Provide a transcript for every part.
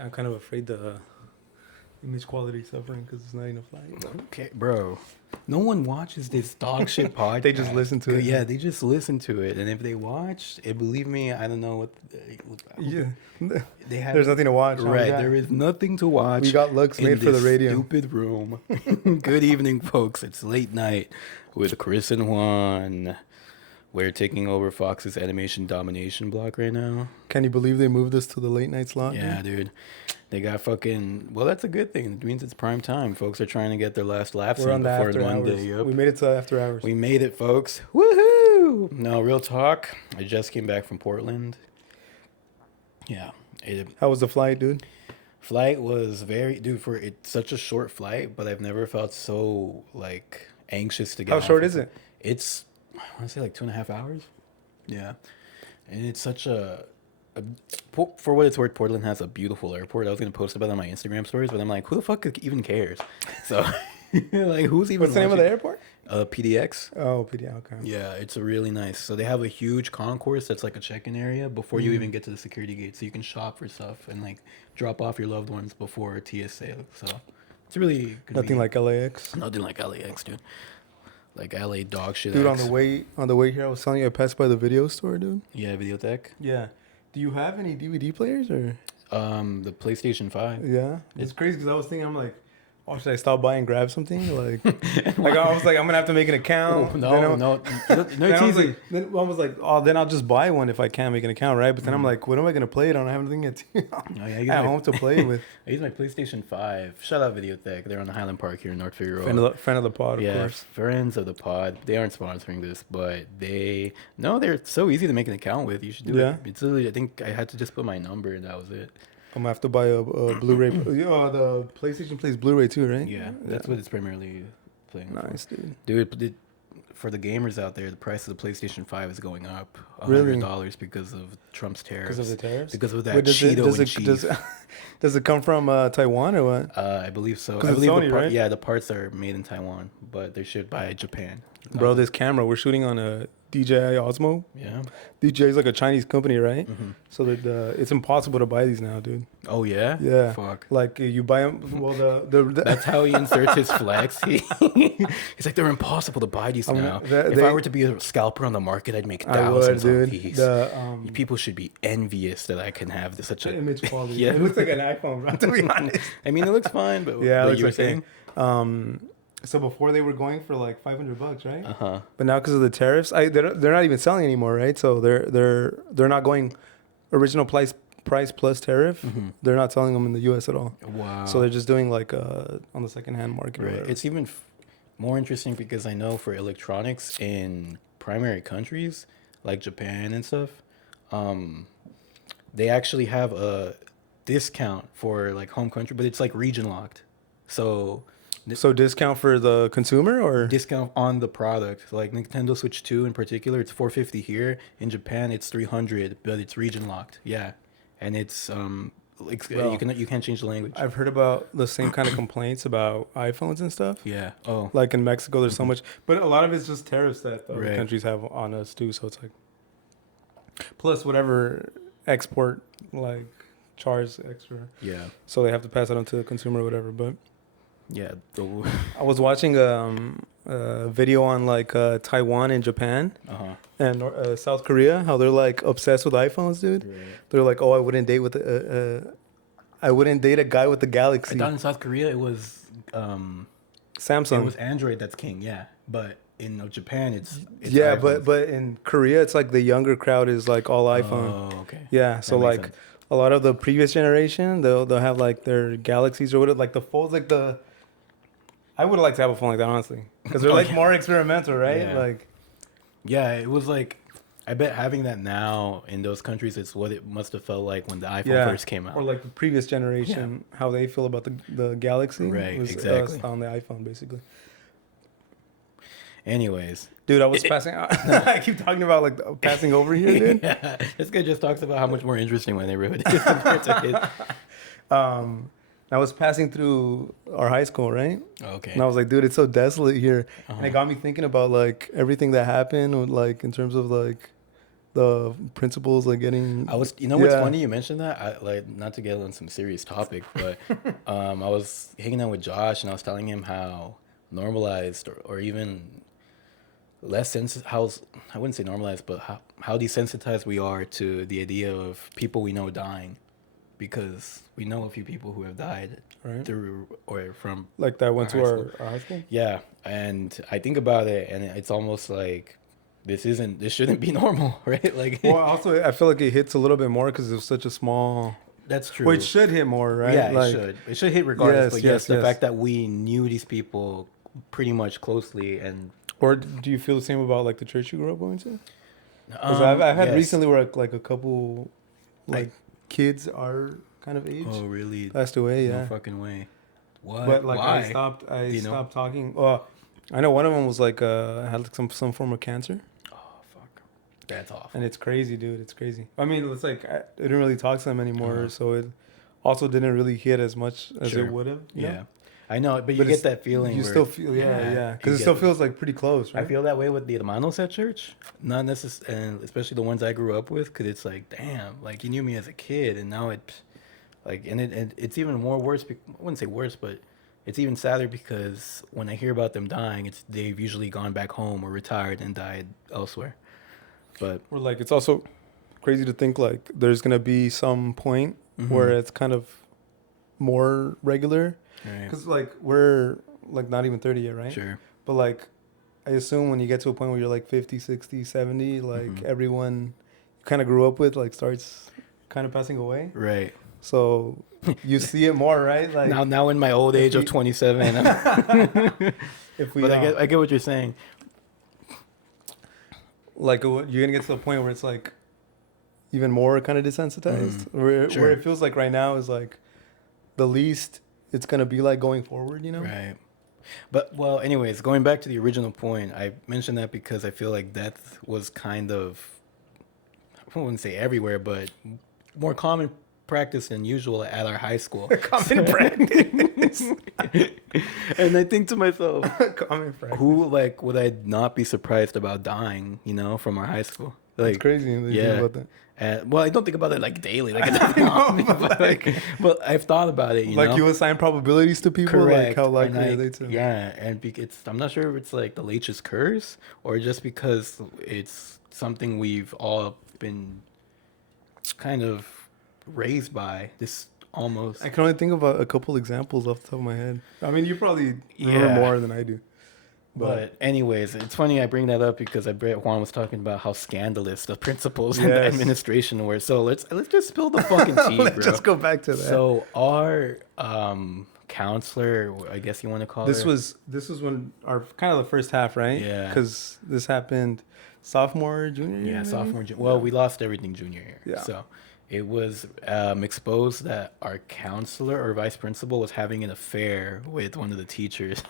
I'm kind of afraid the image quality suffering because it's not enough light. Okay, bro. No one watches this dog shit podcast. They just listen to it. Yeah, they just listen to it, and if they watch, believe me, I don't know what. Yeah, They have. there's nothing to watch. Right, there is nothing to watch. We got looks in made for the this radio. Stupid room. Good evening, folks. It's late night with Chris and Juan. We're taking over Fox's animation domination block right now. Can you believe they moved us to the late night slot? Yeah, dude. They got fucking... Well, that's a good thing. It means it's prime time. Folks are trying to get their last laps We're in on the before after Monday. hours. Yep. We made it to after hours. We made it, folks. Woohoo! No, real talk. I just came back from Portland. Yeah. How was the flight, dude? Flight was very... Dude, for it's such a short flight, but I've never felt so, like, anxious to get How off short of is it? It's, I want to say, like 2.5 hours. Yeah. And it's such for what it's worth, Portland has a beautiful airport. I was going to post about it on my Instagram stories, but I'm like, who the fuck even cares? So, like, who's even What's the name of the airport? PDX. Oh, PDX, okay. Yeah, it's a really nice. So they have a huge concourse that's like a check-in area before you even get to the security gate. So you can shop for stuff and, like, drop off your loved ones before TSA. So it's really convenient. Nothing like LAX. Nothing like LAX, dude. Like LA dog shit. Dude, X. on the way here, I was telling you I passed by the video store, dude. Yeah, Videotheque. Yeah. Do you have any DVD players or? The PlayStation 5. Yeah. It's crazy because I was thinking, I'm like, oh, should I stop by and grab something? Like I was like, I'm gonna have to make an account. Oh, no, it's easy. Then I was like, oh, then I'll just buy one if I can't make an account, right? But then I'm like, what am I gonna play it on? I have nothing at home to play with. I use my PlayStation 5. Shout out Videotheque. They're on the Highland Park here in North Figueroa. Friend of the pod, of course. Friends of the pod. They aren't sponsoring this, but they're so easy to make an account with. You should do it. It's literally, I think I had to just put my number and that was it. I'm gonna have to buy a Blu-ray. The PlayStation plays Blu-ray too, right? Yeah, that's what it's primarily playing. Nice, for. dude. For the gamers out there, the price of the PlayStation 5 is going up $100 because of Trump's tariffs. Because of the tariffs? Because of that Cheeto in chief. Does it come from Taiwan or what? I believe so. I believe Sony, right? Yeah, the parts are made in Taiwan, but they're shipped by Japan. Bro, this camera, we're shooting on a DJI Osmo. Yeah. DJI is like a Chinese company, right? Mm-hmm. So that it's impossible to buy these now, dude. Oh, yeah? Yeah. Fuck. Like, you buy them, well, That's how he inserts his flex. He's like, they're impossible to buy these now. If I were to be a scalper on the market, I'd make thousands of these. People should be envious that I can have such a... image quality. Yeah. It looks like an iPhone, bro, to be honest. I mean, it looks fine, but yeah, what you were saying? So before they were going for like $500, right? Uh-huh. But now because of the tariffs, they're not even selling anymore, right? So they're not going original price plus tariff. Mm-hmm. They're not selling them in the U.S. at all. Wow. So they're just doing like on the secondhand market. Right. It's even more interesting because I know for electronics in primary countries like Japan and stuff, they actually have a discount for like home country, but it's like region locked. So discount for the consumer or discount on the product, like Nintendo Switch 2 in particular, it's $450 here. In Japan, it's $300, but it's region locked. Yeah, and it's you can't change the language. I've heard about the same kind of complaints about iPhones and stuff. Yeah. Oh. Like in Mexico, there's so much, but a lot of it's just tariffs that other countries have on us too. So it's like plus whatever export like charge extra. Yeah. So they have to pass it on to the consumer or whatever, but. Yeah, I was watching a video on like Taiwan and Japan and South Korea, how they're like obsessed with iPhones, dude. Right. They're like, oh, I wouldn't date a guy with the Galaxy. I thought in South Korea it was Samsung. It was Android that's king, yeah. But in Japan, it's yeah, iPhones. but in Korea, it's like the younger crowd is like all iPhone. Oh, okay. Yeah, so like sense. A lot of the previous generation, they'll have like their Galaxies or whatever, like the folds, like the. I would like to have a phone like that, honestly, because they're like more experimental, right? Yeah. Like, yeah, it was like, I bet having that now in those countries, it's what it must have felt like when the iPhone first came out, or like the previous generation, how they feel about the Galaxy, right? Was exactly on the iPhone, basically. Dude, I was passing. I keep talking about like passing over here, dude. Yeah, this guy just talks about how much more interesting my neighborhood is compared to his. I was passing through our high school, right? Okay. And I was like, dude, it's so desolate here. And it got me thinking about like everything that happened, with, like in terms of like the principals like getting. What's funny you mentioned that. I like, not to get on some serious topic, but I was hanging out with Josh and I was telling him how normalized or even less I wouldn't say normalized, but how desensitized we are to the idea of people we know dying, because we know a few people who have died through or from like that went to our high school. Yeah, and I think about it, and it's almost like this shouldn't be normal, right? Like, well, also I feel like it hits a little bit more because it's such a small. That's true. Well, it should hit more, right? Yeah, like, it should. It should hit regardless. Yes, but the fact that we knew these people pretty much closely and. Or do you feel the same about like the church you grew up going to? Because I've had recently where like a couple like kids our kind of age. Oh really? Passed away. Yeah. No fucking way. What? But like Why? I stopped talking. Well, I know one of them was like had like some form of cancer. Oh fuck. That's awful. And it's crazy, dude. It's crazy. I mean, it's like I didn't really talk to them anymore, so it also didn't really hit as much as it would have. Yeah. Know? I know, but you get that feeling. You still feel, yeah, because it still feels like pretty close, right? I feel that way with the hermanos at church, not necessarily, and especially the ones I grew up with, because it's like, damn, like you knew me as a kid, and now it's like, and it's even more worse. I wouldn't say worse, but it's even sadder because when I hear about them dying, they've usually gone back home or retired and died elsewhere. But or like it's also crazy to think like there's gonna be some point where it's kind of more regular. Because like we're like not even 30 yet, right? Sure. But like I assume when you get to a point where you're like 50, 60, 70, like everyone you kind of grew up with like starts kind of passing away. Right. So you see it more, right? Like now in my old age of 27. I get what you're saying. Like you're gonna get to the point where it's like even more kind of desensitized, where it feels like right now is like the least it's going to be like going forward, you know? Right. But, well, anyways, going back to the original point, I mentioned that because I feel like death was kind of, I wouldn't say everywhere, but more common practice than usual at our high school. Common practice. And I think to myself, common practice. Who, like, would I not be surprised about dying, from our high school? Like, it's crazy. Yeah. About that. Well, I don't think about it like daily, like but I've thought about it. Like you assign probabilities to people, correct. Like how likely are they to? Yeah, and I'm not sure if it's like the Leech's curse or just because it's something we've all been kind of raised by. This almost. I can only think about a couple examples off the top of my head. I mean, you probably remember more than I do. But anyways, it's funny I bring that up because Juan was talking about how scandalous the principals and the administration were. So let's just spill the fucking tea, bro. Let's just go back to that. So our counselor, I guess you want to call this her. This was when our kind of the first half, right? Yeah. Because this happened sophomore, junior year. Yeah, sophomore. Well, we lost everything junior year. Yeah. So it was exposed that our counselor or vice principal was having an affair with one of the teachers.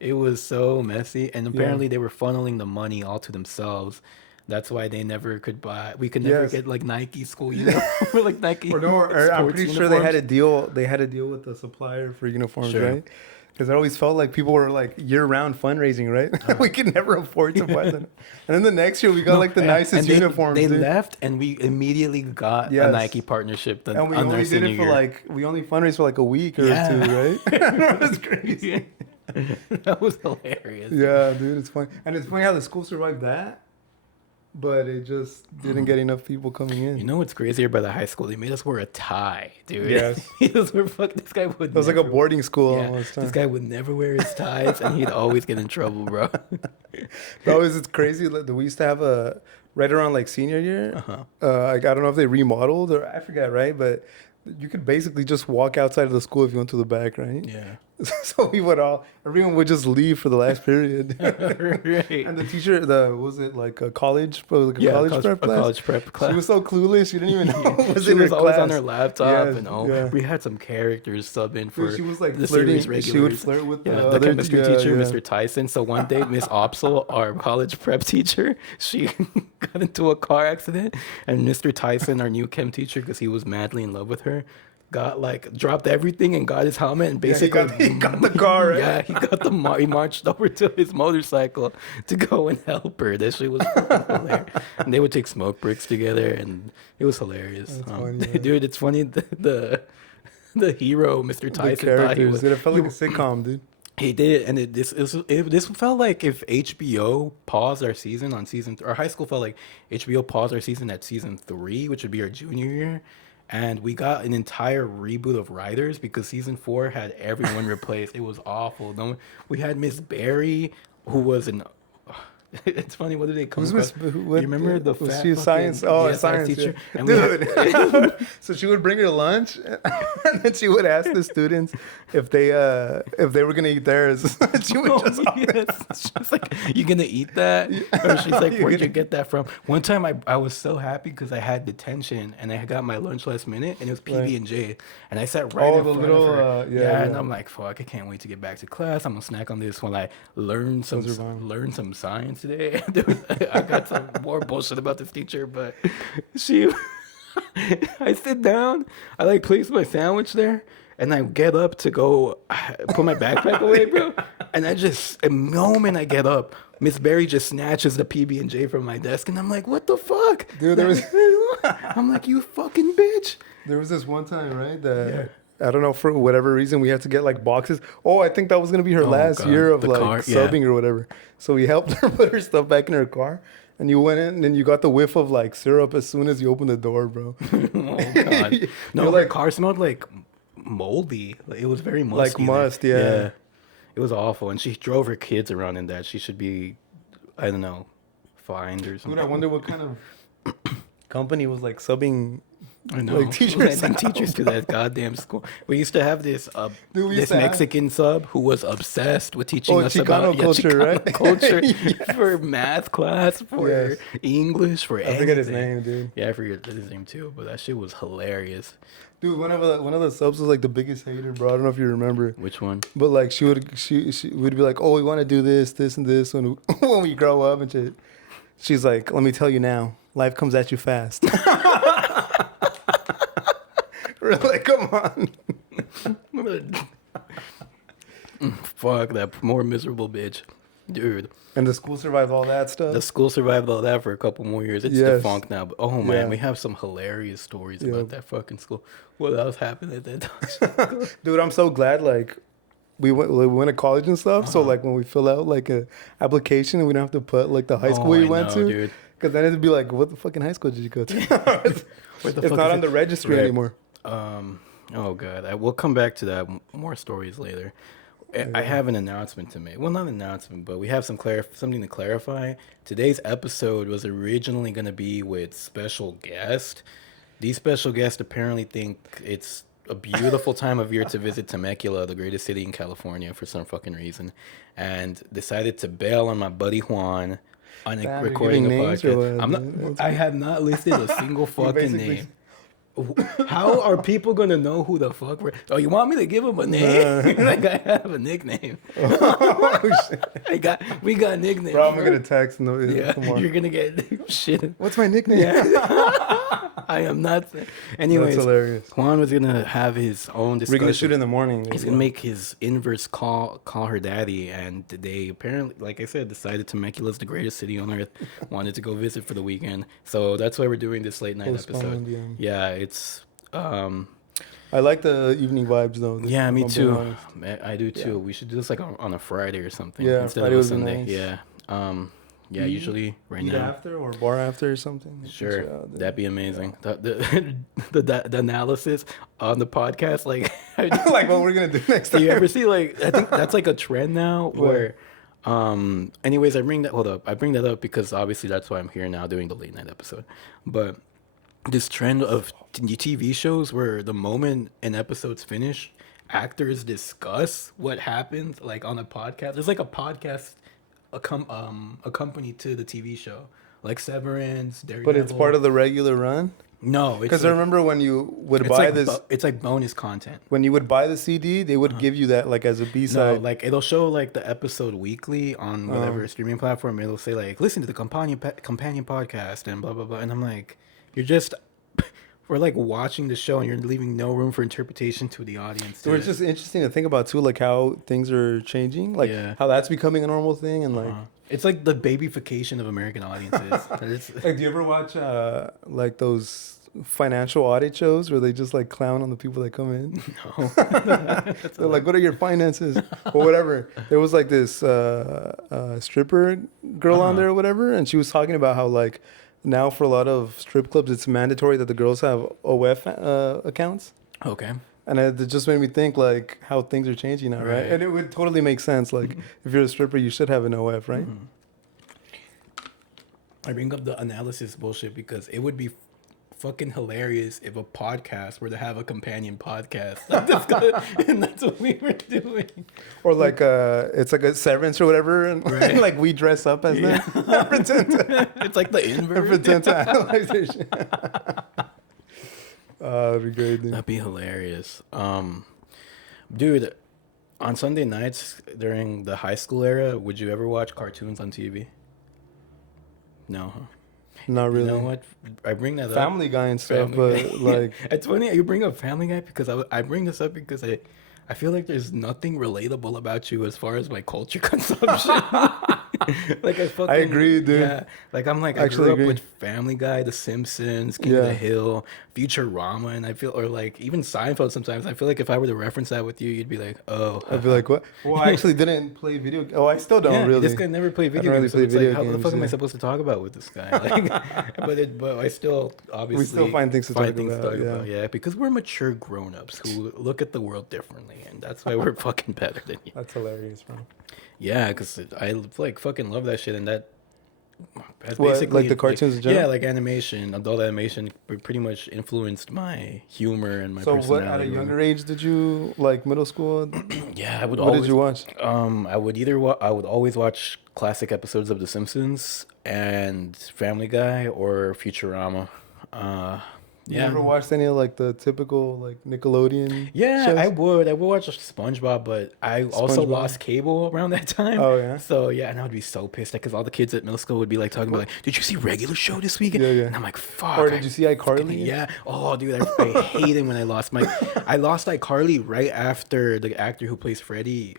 It was so messy, and apparently they were funneling the money all to themselves. That's why they never could buy. We could never get like Nike school uniform or like Nike. Or I'm pretty sure they had a deal. They had a deal with the supplier for uniforms, right? Because it always felt like people were like year-round fundraising, right? We could never afford to buy them. And then the next year we got like the nicest uniforms. They left, and we immediately got a Nike partnership. And we only did it for we only fundraised for like a week or two, right? That was crazy. That was hilarious. Yeah, dude, it's funny. And it's funny how the school survived that, but it just didn't get enough people coming in. You know what's crazier about the high school? They made us wear a tie, dude. Yes. This guy would. It was like a boarding school almost. This guy would never wear his ties, and he'd always get in trouble, bro. It's crazy. Like, we used to have right around like senior year. Like I don't know if they remodeled or I forget, right? But you could basically just walk outside of the school if you went to the back, right? Yeah. So everyone would just leave for the last period. Right. And the teacher, was it like a college prep class? College prep class. She was so clueless. She didn't even know. She was always on her laptop, we had some characters sub in for she was like the flirting. series regulars. She would flirt with the chemistry teacher, Mr. Tyson. So one day, Miss Opsel, our college prep teacher, she got into a car accident, and Mr. Tyson, our new chem teacher, because he was madly in love with her, dropped everything and got his helmet and basically he got the car, right? Yeah, he marched over to his motorcycle to go and help her. That shit was fucking hilarious. And they would take smoke breaks together, and it was hilarious. Funny, dude, it's funny the hero, Mr. Tyson, thought he was. It felt like a sitcom, dude. He did, and this felt like if HBO paused our season on or high school felt like HBO paused our season at season 3, which would be our junior year, and we got an entire reboot of writers because season 4 had everyone replaced. It was awful. We had Miss Barry, who was an. It's funny. What did they come across? You remember the fat she science? Oh, science teacher. Yeah. Dude. So she would bring her lunch, and then she would ask the students if they were gonna eat theirs. She would She's like, "You gonna eat that?" Or she's like, "Where'd you get that from?" One time, I was so happy because I had detention and I got my lunch last minute, and it was PB&J, and I sat right in front of her. And I'm like, "Fuck! I can't wait to get back to class. I'm gonna snack on this while I learn some science today." I got some more bullshit about this teacher, but I sit down, I like place my sandwich there, and I get up to go put my backpack away, bro. And the moment I get up, Miss Berry just snatches the PB&J from my desk, and I'm like, "What the fuck, dude?" I'm like, "You fucking bitch." There was this one time, right? That I don't know, for whatever reason, we had to get like boxes. Oh, I think that was gonna be her last year of subbing or whatever. So we helped her put her stuff back in her car, and you went in and you got the whiff of like syrup as soon as you opened the door, bro. Oh god, no, her car smelled like moldy. It was very musty. Like must, yeah. It was awful, and she drove her kids around in that. She should be, I don't know, fined or something. Dude, I wonder what kind of company was like subbing. I know. Like teachers to that goddamn school. We used to have this Mexican sub who was obsessed with teaching us Chicano about culture, Chicano right? culture for math class, for English, for anything. I forget his name, dude. Yeah, I forget his name too, but that shit was hilarious. Dude, one of the subs was like the biggest hater, bro. I don't know if you remember. Which one? But like she would be like, "Oh, we want to do this, and this when we grow up and shit." She's like, "Let me tell you now, life comes at you fast." We're like, come on. Fuck that more miserable bitch. Dude. And the school survived all that stuff? The school survived all that for a couple more years. It's defunct now. But oh man, we have some hilarious stories about that fucking school. What else happened at that time? Dude, I'm so glad like we went to college and stuff. So like when we fill out like a application, we don't have to put like the high school we went to. Dude. Because then it'd be like, what the fucking high school did you go to? It's not on the registry anymore. Oh god, we'll come back to that more stories later. I have an announcement to make. Well, not an announcement, but we have something to clarify. Today's episode was originally going to be with special guest. These special guests apparently think it's a beautiful time of year to visit Temecula, the greatest city in California, for some fucking reason, and decided to bail on my buddy Juan on recording a podcast. I have not listed a single fucking name. How are people gonna know who the fuck we're? Oh, you want me to give them a name? Like I have a nickname. Oh, shit. We got nicknames. Bro, I'm gonna get a text. No, you're gonna get shit. What's my nickname? I am not. Anyways, that's hilarious. Juan was gonna have his own discussion. We're gonna shoot in the morning. He's gonna make his inverse call her daddy, and they apparently, like I said, decided Temecula's the greatest city on earth. Wanted to go visit for the weekend, so that's why we're doing this late night episode. Yeah, it's. I like the evening vibes though. Yeah, me too. I do too. Yeah. We should do this like on a Friday or something. Yeah, instead Friday of a Sunday. Nice. Yeah. Yeah, usually now. After or bar after or something. Sure, that'd be amazing. Yeah. The analysis on the podcast, like like what we're gonna do next time. Do you ever see like I think that's like a trend now where. Anyways, I bring that up because obviously that's why I'm here now doing the late night episode. But this trend of TV shows where the moment an episode's finished, actors discuss what happened like on a podcast. There's like a podcast accompanied to the TV show, like Severance, Daredevil. But it's part of the regular run? No, because I remember when you would buy this, it's like bonus content. When you would buy the CD, they would give you that like as a B-side. No, like it'll show like the episode weekly on whatever streaming platform. It'll say like listen to the companion podcast and blah blah blah. And I'm like, you're just we're like watching the show and you're leaving no room for interpretation to the audience. So it's just interesting to think about too, like how things are changing, like how that's becoming a normal thing, and like it's like the babyfication of American audiences. Like, do you ever watch like those financial audit shows where they just like clown on the people that come in? No. They're like, what are your finances or whatever? There was like this stripper girl on there or whatever, and she was talking about how like now for a lot of strip clubs it's mandatory that the girls have OF accounts. Okay. And it just made me think like how things are changing now, right? And it would totally make sense. Like if you're a stripper, you should have an OF, right? I bring up the analysis bullshit because it would be fucking hilarious if a podcast were to have a companion podcast. And that's what we were doing. Or like it's like a Severance or whatever, and like we dress up as them. Pretend to, it's like the inverse. Pretend to analyze their shit. That'd be great, dude. That'd be hilarious. Dude, on Sunday nights during the high school era, would you ever watch cartoons on TV? No. Not really. You know what? I bring that Family up. Guy and stuff, but like it's funny you bring up Family Guy because I bring this up because I feel like there's nothing relatable about you as far as my culture consumption. Like I agree, dude. Yeah, like I'm like I grew up with Family Guy, The Simpsons, King of the Hill, Futurama, and I feel or like even Seinfeld. Sometimes I feel like if I were to reference that with you, you'd be like, oh. I'd be like, what? Well, I actually didn't play video. Oh, I still don't really. This guy never played video games. So it's like, how the fuck am I supposed to talk about with this guy? Like, but I still obviously we still find things to talk about. Yeah, because we're mature grown-ups who look at the world differently, and that's why we're fucking better than you. That's hilarious, bro. Yeah, because I like fucking love that shit, and that basically like the cartoons in general. Yeah, like animation, adult animation, pretty much influenced my humor and my personality. So, what at a younger age did you like middle school? Yeah, I would. What did you watch? I would always watch classic episodes of The Simpsons and Family Guy or Futurama. You ever watched any of like the typical like Nickelodeon? Yeah, shows? I would watch SpongeBob, but I also lost cable around that time. Oh yeah. So yeah, and I would be so pissed because all the kids at middle school would be like talking about like, did you see Regular Show this weekend? Yeah. And I'm like, fuck. Or did you see iCarly? Yeah. Oh, dude, I hate it when I lost iCarly right after the actor who plays Freddy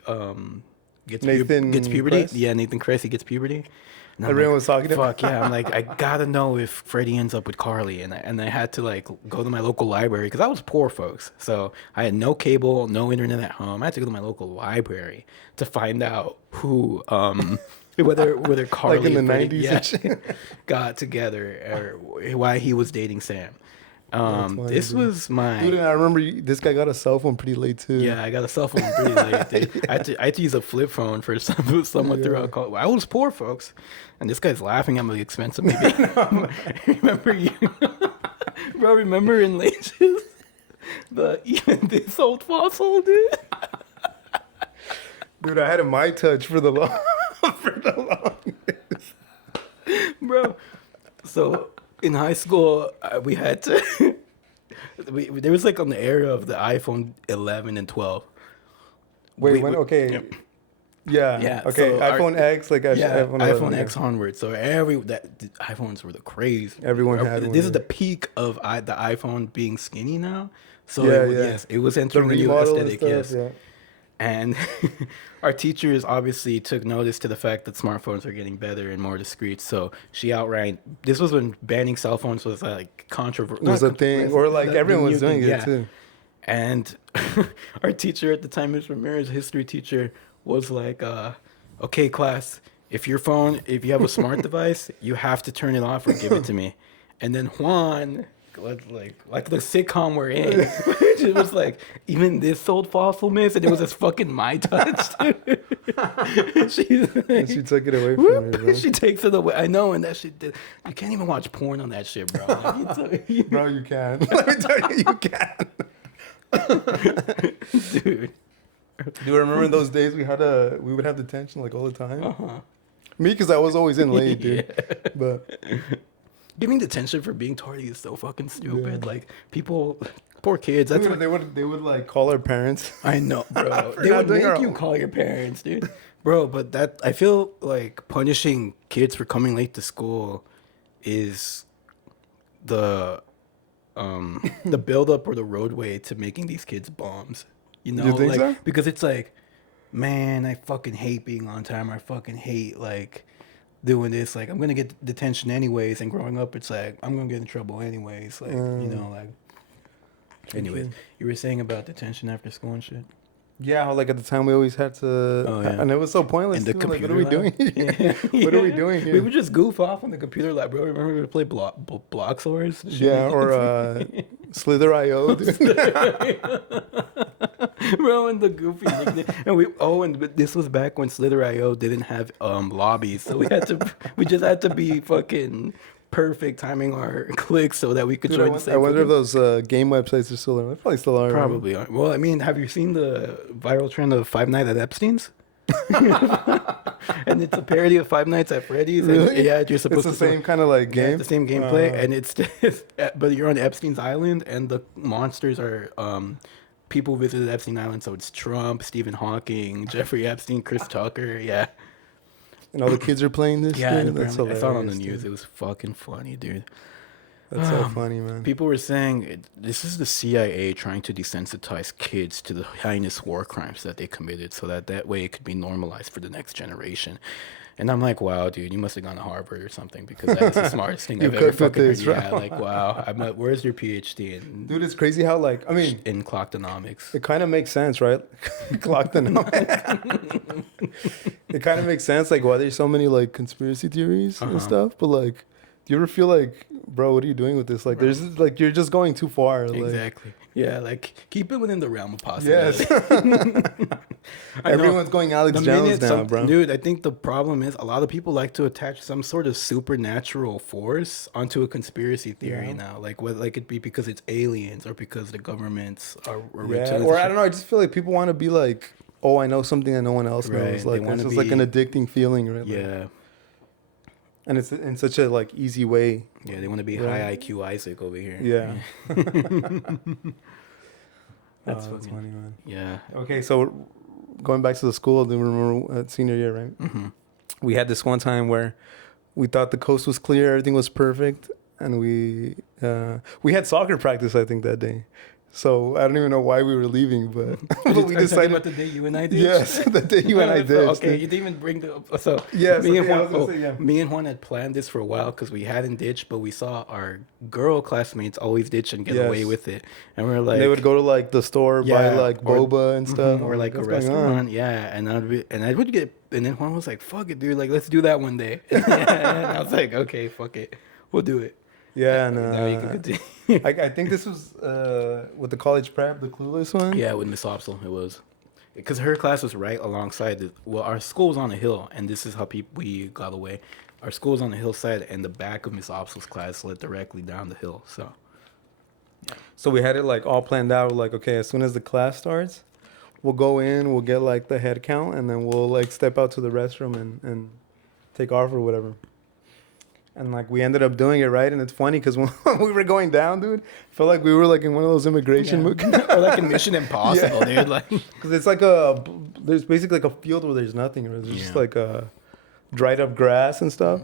gets puberty. Kress? Yeah, Nathan Kress, he gets puberty. Everyone was talking about. Fuck yeah! I'm like, I gotta know if Freddie ends up with Carly, and I had to like go to my local library because I was poor, folks. So I had no cable, no internet at home. I had to go to my local library to find out who, whether Carly like in the '90s, got together or why he was dating Sam. This was my dude. I remember this guy got a cell phone pretty late too. Yeah, I got a cell phone pretty late. Dude. I had to use a flip phone for someone throughout college. I was poor, folks, and this guy's laughing at my expense of me. Remember you, bro? Remember in Laces, even this old fossil, dude. Dude, I had a My Touch for the longest, bro. So. In high school, we had to. There was like on the era of the iPhone 11 and 12. Wait, when? Okay. Yep. Yeah. Okay. So iPhone X, like iPhone X onward. So the iPhones were the craze. Everyone had one. This is the peak of the iPhone being skinny now. So yes, it was entering the new aesthetic. Yes. Yeah. And our teachers obviously took notice to the fact that smartphones are getting better and more discreet. So she outright, this was when banning cell phones was like controversial. It was a thing, or like everyone was doing it too. And our teacher at the time, Ms. Ramirez, history teacher, was like, okay, class, if you have a smart device, you have to turn it off or give it to me. And then Juan, like the sitcom we're in, it was like, even this old fossil miss, and it was this fucking My Touch. And she took it away from her, bro. She takes it away. I know, and that shit did. You can't even watch porn on that shit, bro. Like, bro, you can. Let me tell you, you can. Dude. Do you remember those days we would have detention like all the time? Me, because I was always in late, dude. Yeah. But giving detention for being tardy is so fucking stupid. Yeah. Like people, poor kids. That's they would like call our parents. I know, bro. They would make you call your parents, dude. Bro, but that I feel like punishing kids for coming late to school is the the buildup or the roadway to making these kids bombs. You know, You think like so? because it's like, man, I fucking hate being on time. I fucking hate like doing this. Like I'm gonna get detention anyways. And growing up, it's like I'm gonna get in trouble anyways. Like you know, like. Anyways, you were saying about detention after school and shit. Yeah, how, like at the time we always had to, and it was so pointless. In the too. computer Like, what are we doing? lab. Yeah. What are we doing here? We would just goof off in the computer lab, bro. Remember we would play block swords? Yeah, or Slither.io. Bro, and the goofy nickname. And this was back when Slither.io didn't have lobbies, so we just had to be fucking perfect timing our clicks so that we could join the same. I wonder if those game websites are still there. They probably still are. Probably are. Well, I mean, have you seen the viral trend of Five Nights at Epstein's? And it's a parody of Five Nights at Freddy's. Really? And, yeah, you're supposed it's to. the same kind of like game. Yeah, it's the same gameplay, and it's but you're on Epstein's Island, and the monsters are people who visited Epstein Island. So it's Trump, Stephen Hawking, Jeffrey Epstein, Chris Tucker. Yeah. And all the kids are playing this. Yeah, Dude? I saw it on the news. It was fucking funny, dude. That's so funny, man. People were saying this is the CIA trying to desensitize kids to the heinous war crimes that they committed, so that way it could be normalized for the next generation. And I'm like, wow, dude, you must have gone to Harvard or something, because that is the smartest thing I've ever fucking heard. Yeah, like, wow. Where's your PhD in? Dude, it's crazy how, like, I mean, in clockonomics. It kind of makes sense, right? Clockonomics. It kind of makes sense, like, why there's so many like conspiracy theories and stuff. But like, do you ever feel like, bro, what are you doing with this? Like, there's like you're just going too far. Exactly. Yeah, like keep it within the realm of possibility. Yes. Everyone's going Alex Jones now, bro. Dude, I think the problem is a lot of people like to attach some sort of supernatural force onto a conspiracy theory now. Like whether like it be because it's aliens or because the governments are reptilians. Or I don't know. I just feel like people want to be like, oh, I know something that no one else knows. Like it's just like an addicting feeling, right? Yeah. Like, and it's in such a like easy way. Yeah, they want to be high IQ Isaac over here. Yeah. That's funny, man. Yeah. Okay, so going back to the school, do you remember at senior year, right? Mm-hmm. We had this one time where we thought the coast was clear, everything was perfect, and we had soccer practice, I think, that day. So I don't even know why we were leaving, but, but we decided. About the day you and I did. Yes, the day you and I did. Okay, you didn't even bring the. So yes, me and Juan had planned this for a while because we hadn't ditched, but we saw our girl classmates always ditch and get away with it, and we were like, they would go to like the store, buy like boba and stuff, or like a restaurant, and I would get, and then Juan was like, "Fuck it, dude, like let's do that one day." And I was like, "Okay, fuck it, we'll do it." Yeah, and now you can continue. I think this was with the college prep, the Clueless one. Yeah, with Miss Opsel, it was. Because her class was right alongside our school was on a hill, and this is how we got away. Our school was on the hillside, and the back of Miss Opsel's class led directly down the hill. So, yeah. So we had it like all planned out. Like, okay, as soon as the class starts, we'll go in, we'll get like the head count, and then we'll like step out to the restroom and take off or whatever. And like we ended up doing it, right? And it's funny because when we were going down, dude, I felt like we were like in one of those immigration movies, or like in Mission Impossible, dude. Like, because it's like there's basically like a field where there's nothing, or there's just like dried up grass and stuff.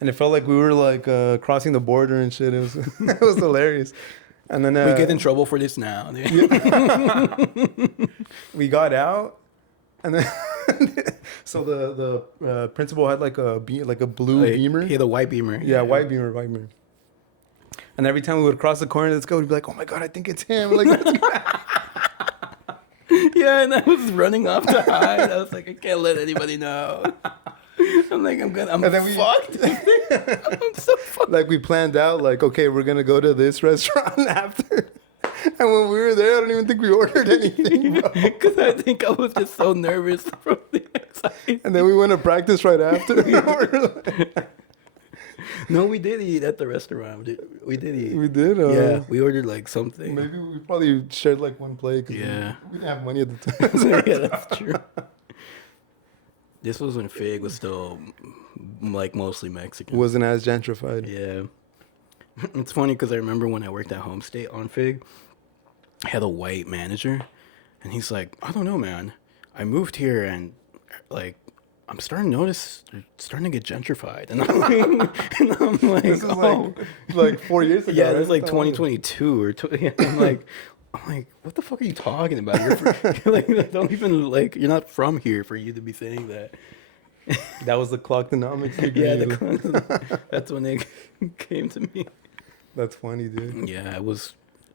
And it felt like we were like crossing the border and shit. It was it was hilarious. And then we get in trouble for this now. We got out, and then so the principal had like a blue beamer. He had a white beamer. Yeah, white beamer. And every time we would cross the corner, let's go. We'd be like, "Oh my god, I think it's him!" Like, let's go. Yeah, and I was running off to hide. I was like, I can't let anybody know. I'm like, I'm fucked. I'm so fucked. Like we planned out, like, okay, we're gonna go to this restaurant after. And when we were there, I don't even think we ordered anything, bro. Because I think I was just so nervous from the anxiety. And then we went to practice right after. No, we did eat at the restaurant. We did eat. We did? Yeah, we ordered like something. Maybe we probably shared like one plate. Yeah. We didn't have money at the time. Yeah, that's true. This was when Fig was still like mostly Mexican. Wasn't as gentrified. Yeah. It's funny because I remember when I worked at Home State on Fig, I had a white manager, and he's like, I don't know, man. I moved here and like I'm starting to notice they're starting to get gentrified, and I'm like, This is oh, like 4 years ago. yeah, right? it's like 2022 or I'm like, what the fuck are you talking about? You're like, don't even like, you're not from here for you to be saying that. That was the clocktonomics degree. Yeah, that's when it came to me. That's funny, dude. Yeah,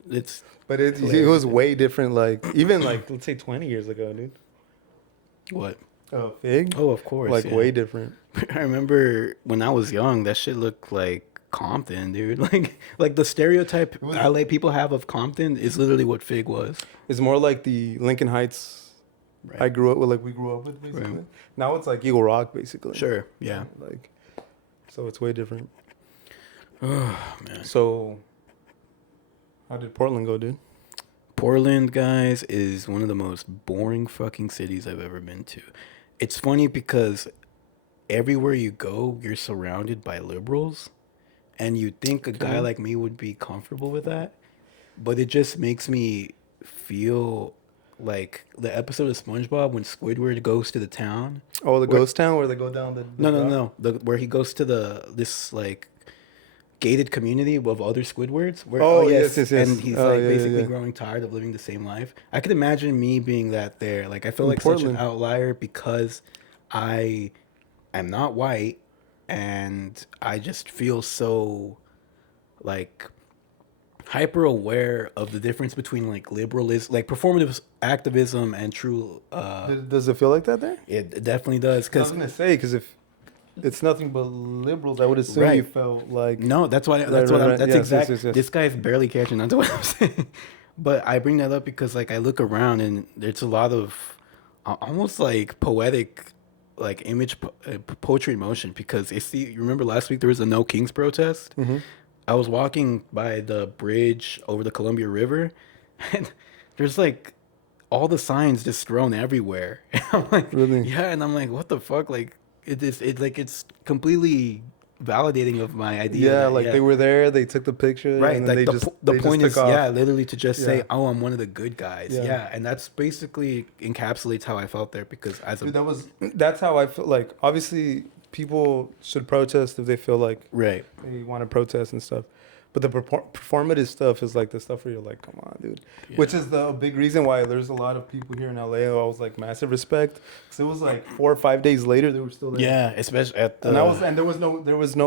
it's But it was way different. Like even like let's say 20 years ago, dude. what? Oh, Fig. Oh, of course. Like yeah. way different. I remember when I was young, that shit looked like Compton, dude. Like the stereotype LA people have of Compton is literally what Fig was. It's more like the Lincoln Heights. Right. I grew up with, like we grew up with, basically. Right. Now it's like Eagle Rock, basically. Sure. Yeah. Like, so it's way different. Oh man. So, how did Portland go, dude? Portland, guys, is one of the most boring fucking cities I've ever been to. It's funny because everywhere you go, you're surrounded by liberals, and you'd think a guy like me would be comfortable with that, but it just makes me feel like the episode of SpongeBob when Squidward goes to the town. Oh, the ghost town where they go down the No. Where he goes to this like gated community of other Squidwards. Where, yes. And he's basically growing tired of living the same life. I could imagine me being that there. Like I feel like Portland. Such an outlier because I am not white, and I just feel so like hyper aware of the difference between like liberalism, like performative activism, and true. Does it feel like that there? It definitely does. I was gonna say because if it's nothing but liberals, I would assume you felt like no. That's why. That's exactly. Yes. This guy's barely catching on to what I'm saying. But I bring that up because like I look around and there's a lot of almost like poetic, like image poetry in motion. Because you remember last week there was a No Kings protest. Mm-hmm. I was walking by the bridge over the Columbia River, and there's like all the signs just thrown everywhere. And I'm like, really? Yeah, and I'm like, what the fuck? Like, it's completely validating of my idea. Yeah, they were there, they took the picture, right? And like the point is, literally to just say, oh, I'm one of the good guys. Yeah, and that's basically encapsulates how I felt there because that's how I feel. Like obviously, people should protest if they feel like they want to protest and stuff. But the performative stuff is like the stuff where you're like, come on, dude. Yeah. Which is the big reason why there's a lot of people here in LA who I was like massive respect. So it was like 4 or 5 days later they were still there. Yeah, especially at the and there was no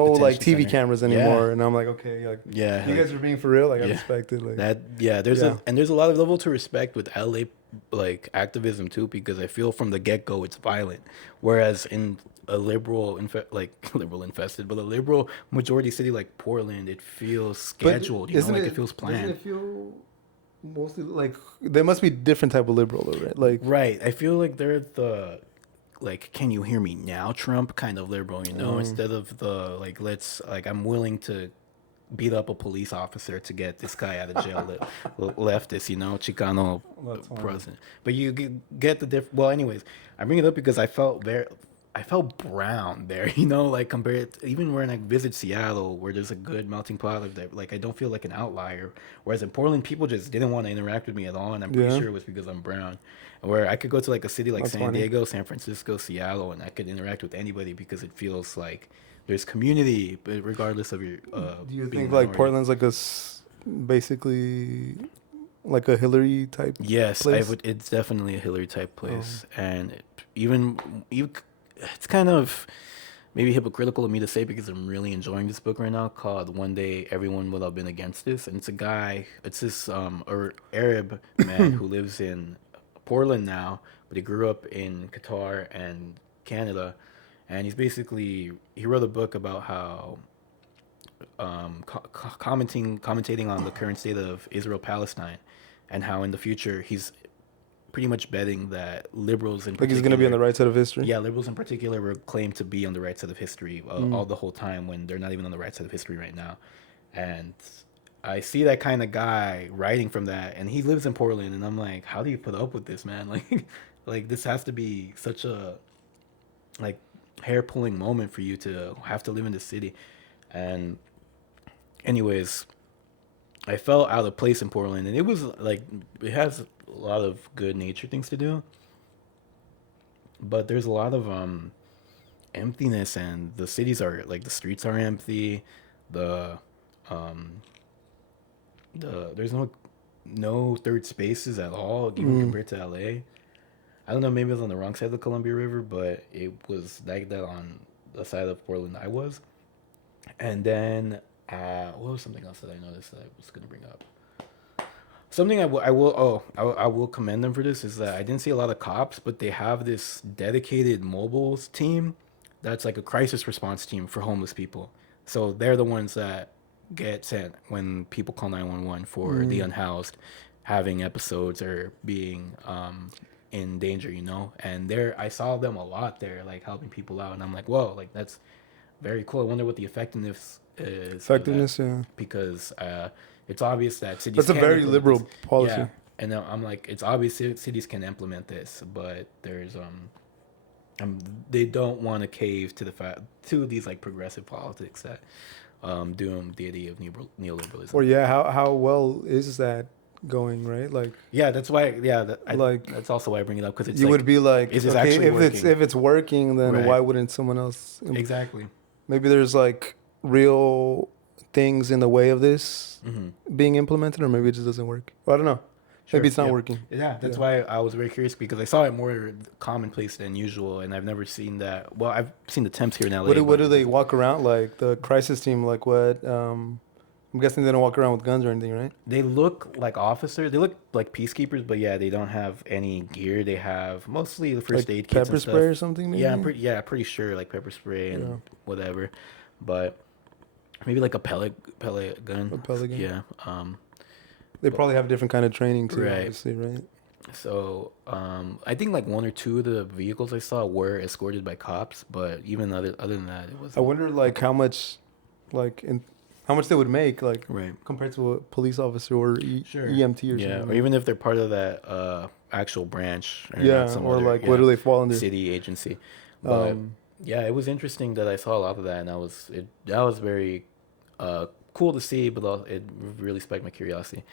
like TV center. Cameras anymore. And I'm like, okay, like you guys are being for real. Like I respect it. Like there's a lot of level to respect with LA like activism too, because I feel from the get go it's violent. Whereas in a liberal infested, but a liberal majority city like Portland, it feels scheduled. It feels planned. Doesn't it feel mostly like there must be different type of liberal, right? Like right. I feel like they're the like, can you hear me now, Trump kind of liberal, instead of the like I'm willing to beat up a police officer to get this guy out of jail, leftist, Chicano president. But you get the well, anyways, I bring it up because I felt brown there, like compared to, even when I visit Seattle, where there's a good melting pot of that, like I don't feel like an outlier. Whereas in Portland, people just didn't want to interact with me at all, and I'm pretty sure it was because I'm brown. Where I could go to like a city like San Diego, San Francisco, Seattle, and I could interact with anybody because it feels like there's community, but regardless of your. Do you think like Portland's like basically like a Hillary type? Yes, place? It's definitely a Hillary type place, and it's kind of maybe hypocritical of me to say because I'm really enjoying this book right now called One Day Everyone Will Have Been Against This. And it's this Arab man who lives in Portland now, but he grew up in Qatar and Canada. And he wrote a book about how commentating on the current state of Israel-Palestine and how in the future he's pretty much betting that liberals in particular... Like he's going to be on the right side of history? Yeah, liberals in particular were claimed to be on the right side of history all the whole time when they're not even on the right side of history right now. And I see that kind of guy writing from that, and he lives in Portland, and I'm like, how do you put up with this, man? Like this has to be such a like hair-pulling moment for you to have to live in the city. And anyways, I felt out of place in Portland, and it was like it has a lot of good nature things to do, but there's a lot of emptiness, and the cities are like the streets are empty. The um there's no third spaces at all, even compared to LA. I don't know, maybe it was on the wrong side of the Columbia River, but it was like that on the side of Portland I was. And then what was something else that I noticed that I was gonna bring up? Something I will commend them for this is that I didn't see a lot of cops, but they have this dedicated mobiles team that's like a crisis response team for homeless people. So they're the ones that get sent when people call 911 for the unhoused having episodes or being in danger, you know. And there I saw them a lot there, like helping people out, and I'm like, whoa, like that's very cool. I wonder what the effectiveness is. Effectiveness, yeah. Because it's obvious that cities. That's a very liberal policy. Yeah, and I'm like, it's obvious cities can implement this, but there's they don't want to cave to these like progressive politics that doom the idea of neoliberalism. Or yeah, how well is that going, right? Like yeah, that's why that's also why I bring it up, because it's you would be like, is this okay, actually working? if it's working, then Right. why wouldn't someone else? Exactly. Maybe there's like real things in the way of this being implemented, or maybe it just doesn't work. Well, I don't know. Sure, Maybe it's not yeah. working. Yeah, that's why I was very curious, because I saw it more commonplace than usual, and I've never seen that. Well, I've seen the temps here in LA. What do they walk around like? The crisis team, like what? I'm guessing they don't walk around with guns or anything, right? They look like officers. They look like peacekeepers, but yeah, they don't have any gear. They have mostly the first Like aid kits pepper and spray stuff. or something, maybe? Yeah, I'm pretty sure like pepper spray and whatever, but maybe like a pellet gun. A pellet gun? Yeah. They probably have different kind of training too, Right. obviously, right? So I think like one or two of the vehicles I saw were escorted by cops, but even other than that, it was. I wonder like how much they would make, like Right. compared to a police officer or Sure. EMT or Yeah, something. or even if they're part of that actual branch. Or Yeah, some or other, like what do they fall under? city agency. But yeah, it was interesting that I saw a lot of that, and that was very cool to see, but it really spiked my curiosity.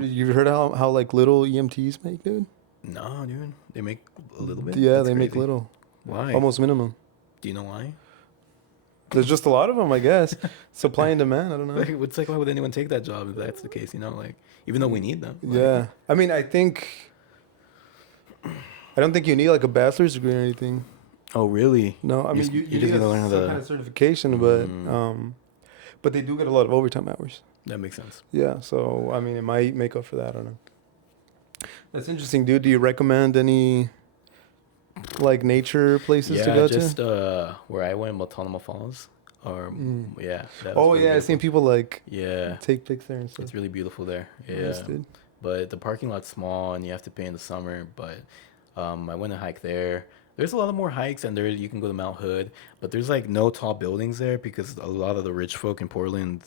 You've heard how like little EMTs make, dude? No, dude, they make a little bit. Yeah, That's they make crazy. little, Why? almost minimum. Do you know why? There's just a lot of them, I guess. Supply and demand. I don't know. Like, it's like, why would anyone take that job if that's the case? You know, like, even though we need them. Like, Yeah, I mean, I don't think you need like a bachelor's degree or anything. Oh, really? No, I You mean s- you you just need gotta learn how some to- kind of certification, but they do get a lot of overtime hours. That makes sense. Yeah, so I mean, it might make up for that. I don't know. That's interesting, dude. Do you recommend any like nature places to go just to? where I went, Multnomah Falls, or yeah. that was Oh really yeah, I've seen beautiful. people like Yeah, take pics there and stuff. it's really beautiful there. Yeah, Nice, dude. but the parking lot's small and you have to pay in the summer. But I went and hiked there. There's a lot of more hikes, and there you can go to Mount Hood, but there's like no tall buildings there because a lot of the rich folk in Portland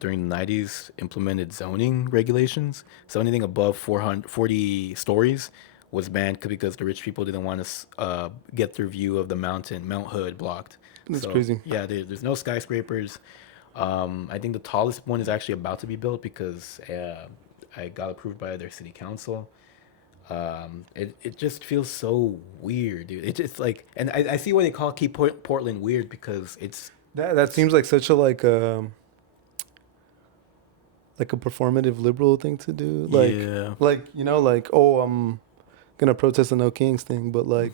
during the 90s implemented zoning regulations. So anything above 440 stories was banned because the rich people didn't want to get their view of the mountain, Mount Hood, blocked. That's crazy. Yeah, there's no skyscrapers. I think the tallest one is actually about to be built because I got approved by their city council. It just feels so weird, dude. It's just like, and I see why they keep Portland weird, because it's That seems like such a like a performative liberal thing to do. Like yeah. like you know, like, oh, I'm gonna protest the No Kings thing, but like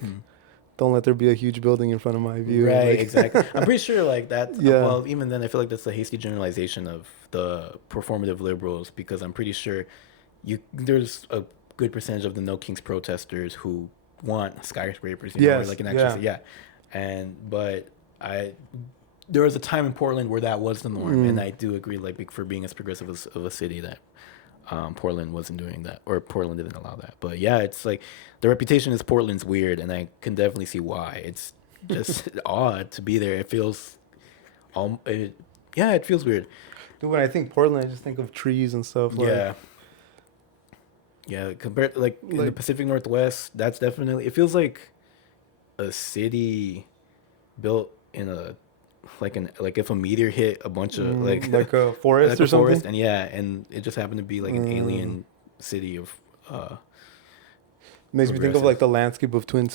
don't let there be a huge building in front of my view. Right, Like, exactly. I'm pretty sure like that. Yeah. Well, even then, I feel like that's a hasty generalization of the performative liberals, because I'm pretty sure there's a good percentage of the No Kings protesters who want skyscrapers, you know, or Yes, like an extra, but there was a time in Portland where that was the norm, and I do agree, like, for being as progressive of a city, that Portland wasn't doing that, or Portland didn't allow that. But yeah, it's like the reputation is Portland's weird, and I can definitely see why. It's just odd to be there. It feels, it feels weird. dude, when I think Portland, I just think of trees and stuff. Like, Yeah, compared like in the Pacific Northwest, that's definitely, it feels like a city built in a like if a meteor hit a bunch of like a forest like or a something. forest, and it just happened to be like an alien city of Makes me think of like the landscape of Twin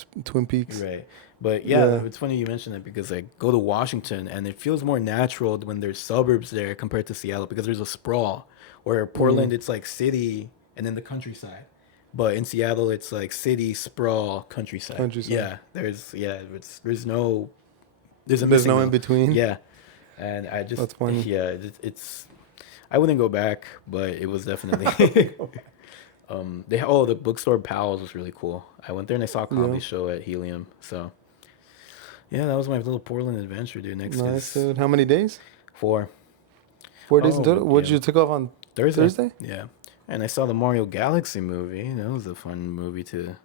Peaks. Right. But yeah, it's funny you mention that because I go to Washington and it feels more natural when there's suburbs there compared to Seattle because there's a sprawl. Where Portland, it's like city and then the countryside. But in Seattle, it's like city, sprawl, countryside. Yeah, there's no in between. Yeah, and I just that's funny. Yeah, it's I wouldn't go back, but it was definitely. The bookstore Powell's was really cool. I went there and I saw a comedy show at Helium. So yeah, that was my little Portland adventure, dude. Nice, dude. How many days? 4. 4 days in total. What did you take off on Thursday? Yeah. And I saw the Mario Galaxy movie. That was a fun movie to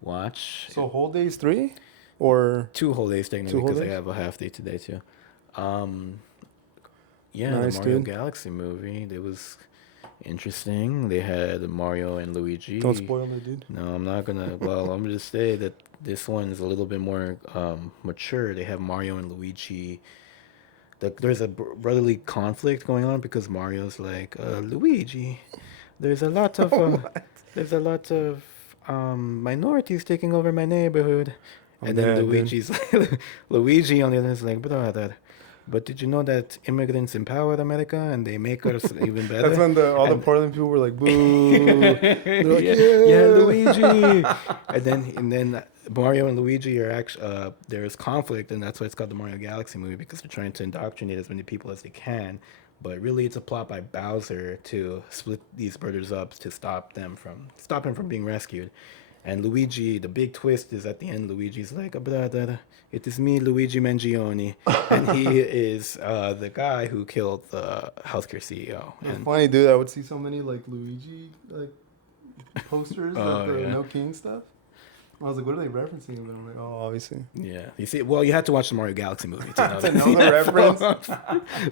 watch. So whole days 3? Or 2 whole days technically because I have a half day today too. Nice, the Mario Galaxy movie. It was interesting. They had Mario and Luigi. Don't spoil it, dude. No, I'm not gonna. Well, I'm gonna just say that this one is a little bit more mature. They have Mario and Luigi. There's a brotherly conflict going on because Mario's like, Luigi, there's a lot of minorities taking over my neighborhood. And then Luigi on the other hand is like, brother, but did you know that immigrants empowered America and they make us even better? That's when all the Portland people were like, boo. They're like, yeah, Luigi. and then Mario and Luigi are actually there's conflict, and that's why it's called the Mario Galaxy movie because they're trying to indoctrinate as many people as they can. But really, it's a plot by Bowser to split these brothers up to stop him from being rescued. And Luigi, the big twist is at the end, Luigi's like, brother, it is me, Luigi Mangione. And he is the guy who killed the healthcare CEO. It's funny, dude. I would see so many like Luigi posters, like the No King stuff. I was like, what are they referencing? And I'm like, oh, obviously. Yeah. You see, well, you had to watch the Mario Galaxy movie to know, to know the reference.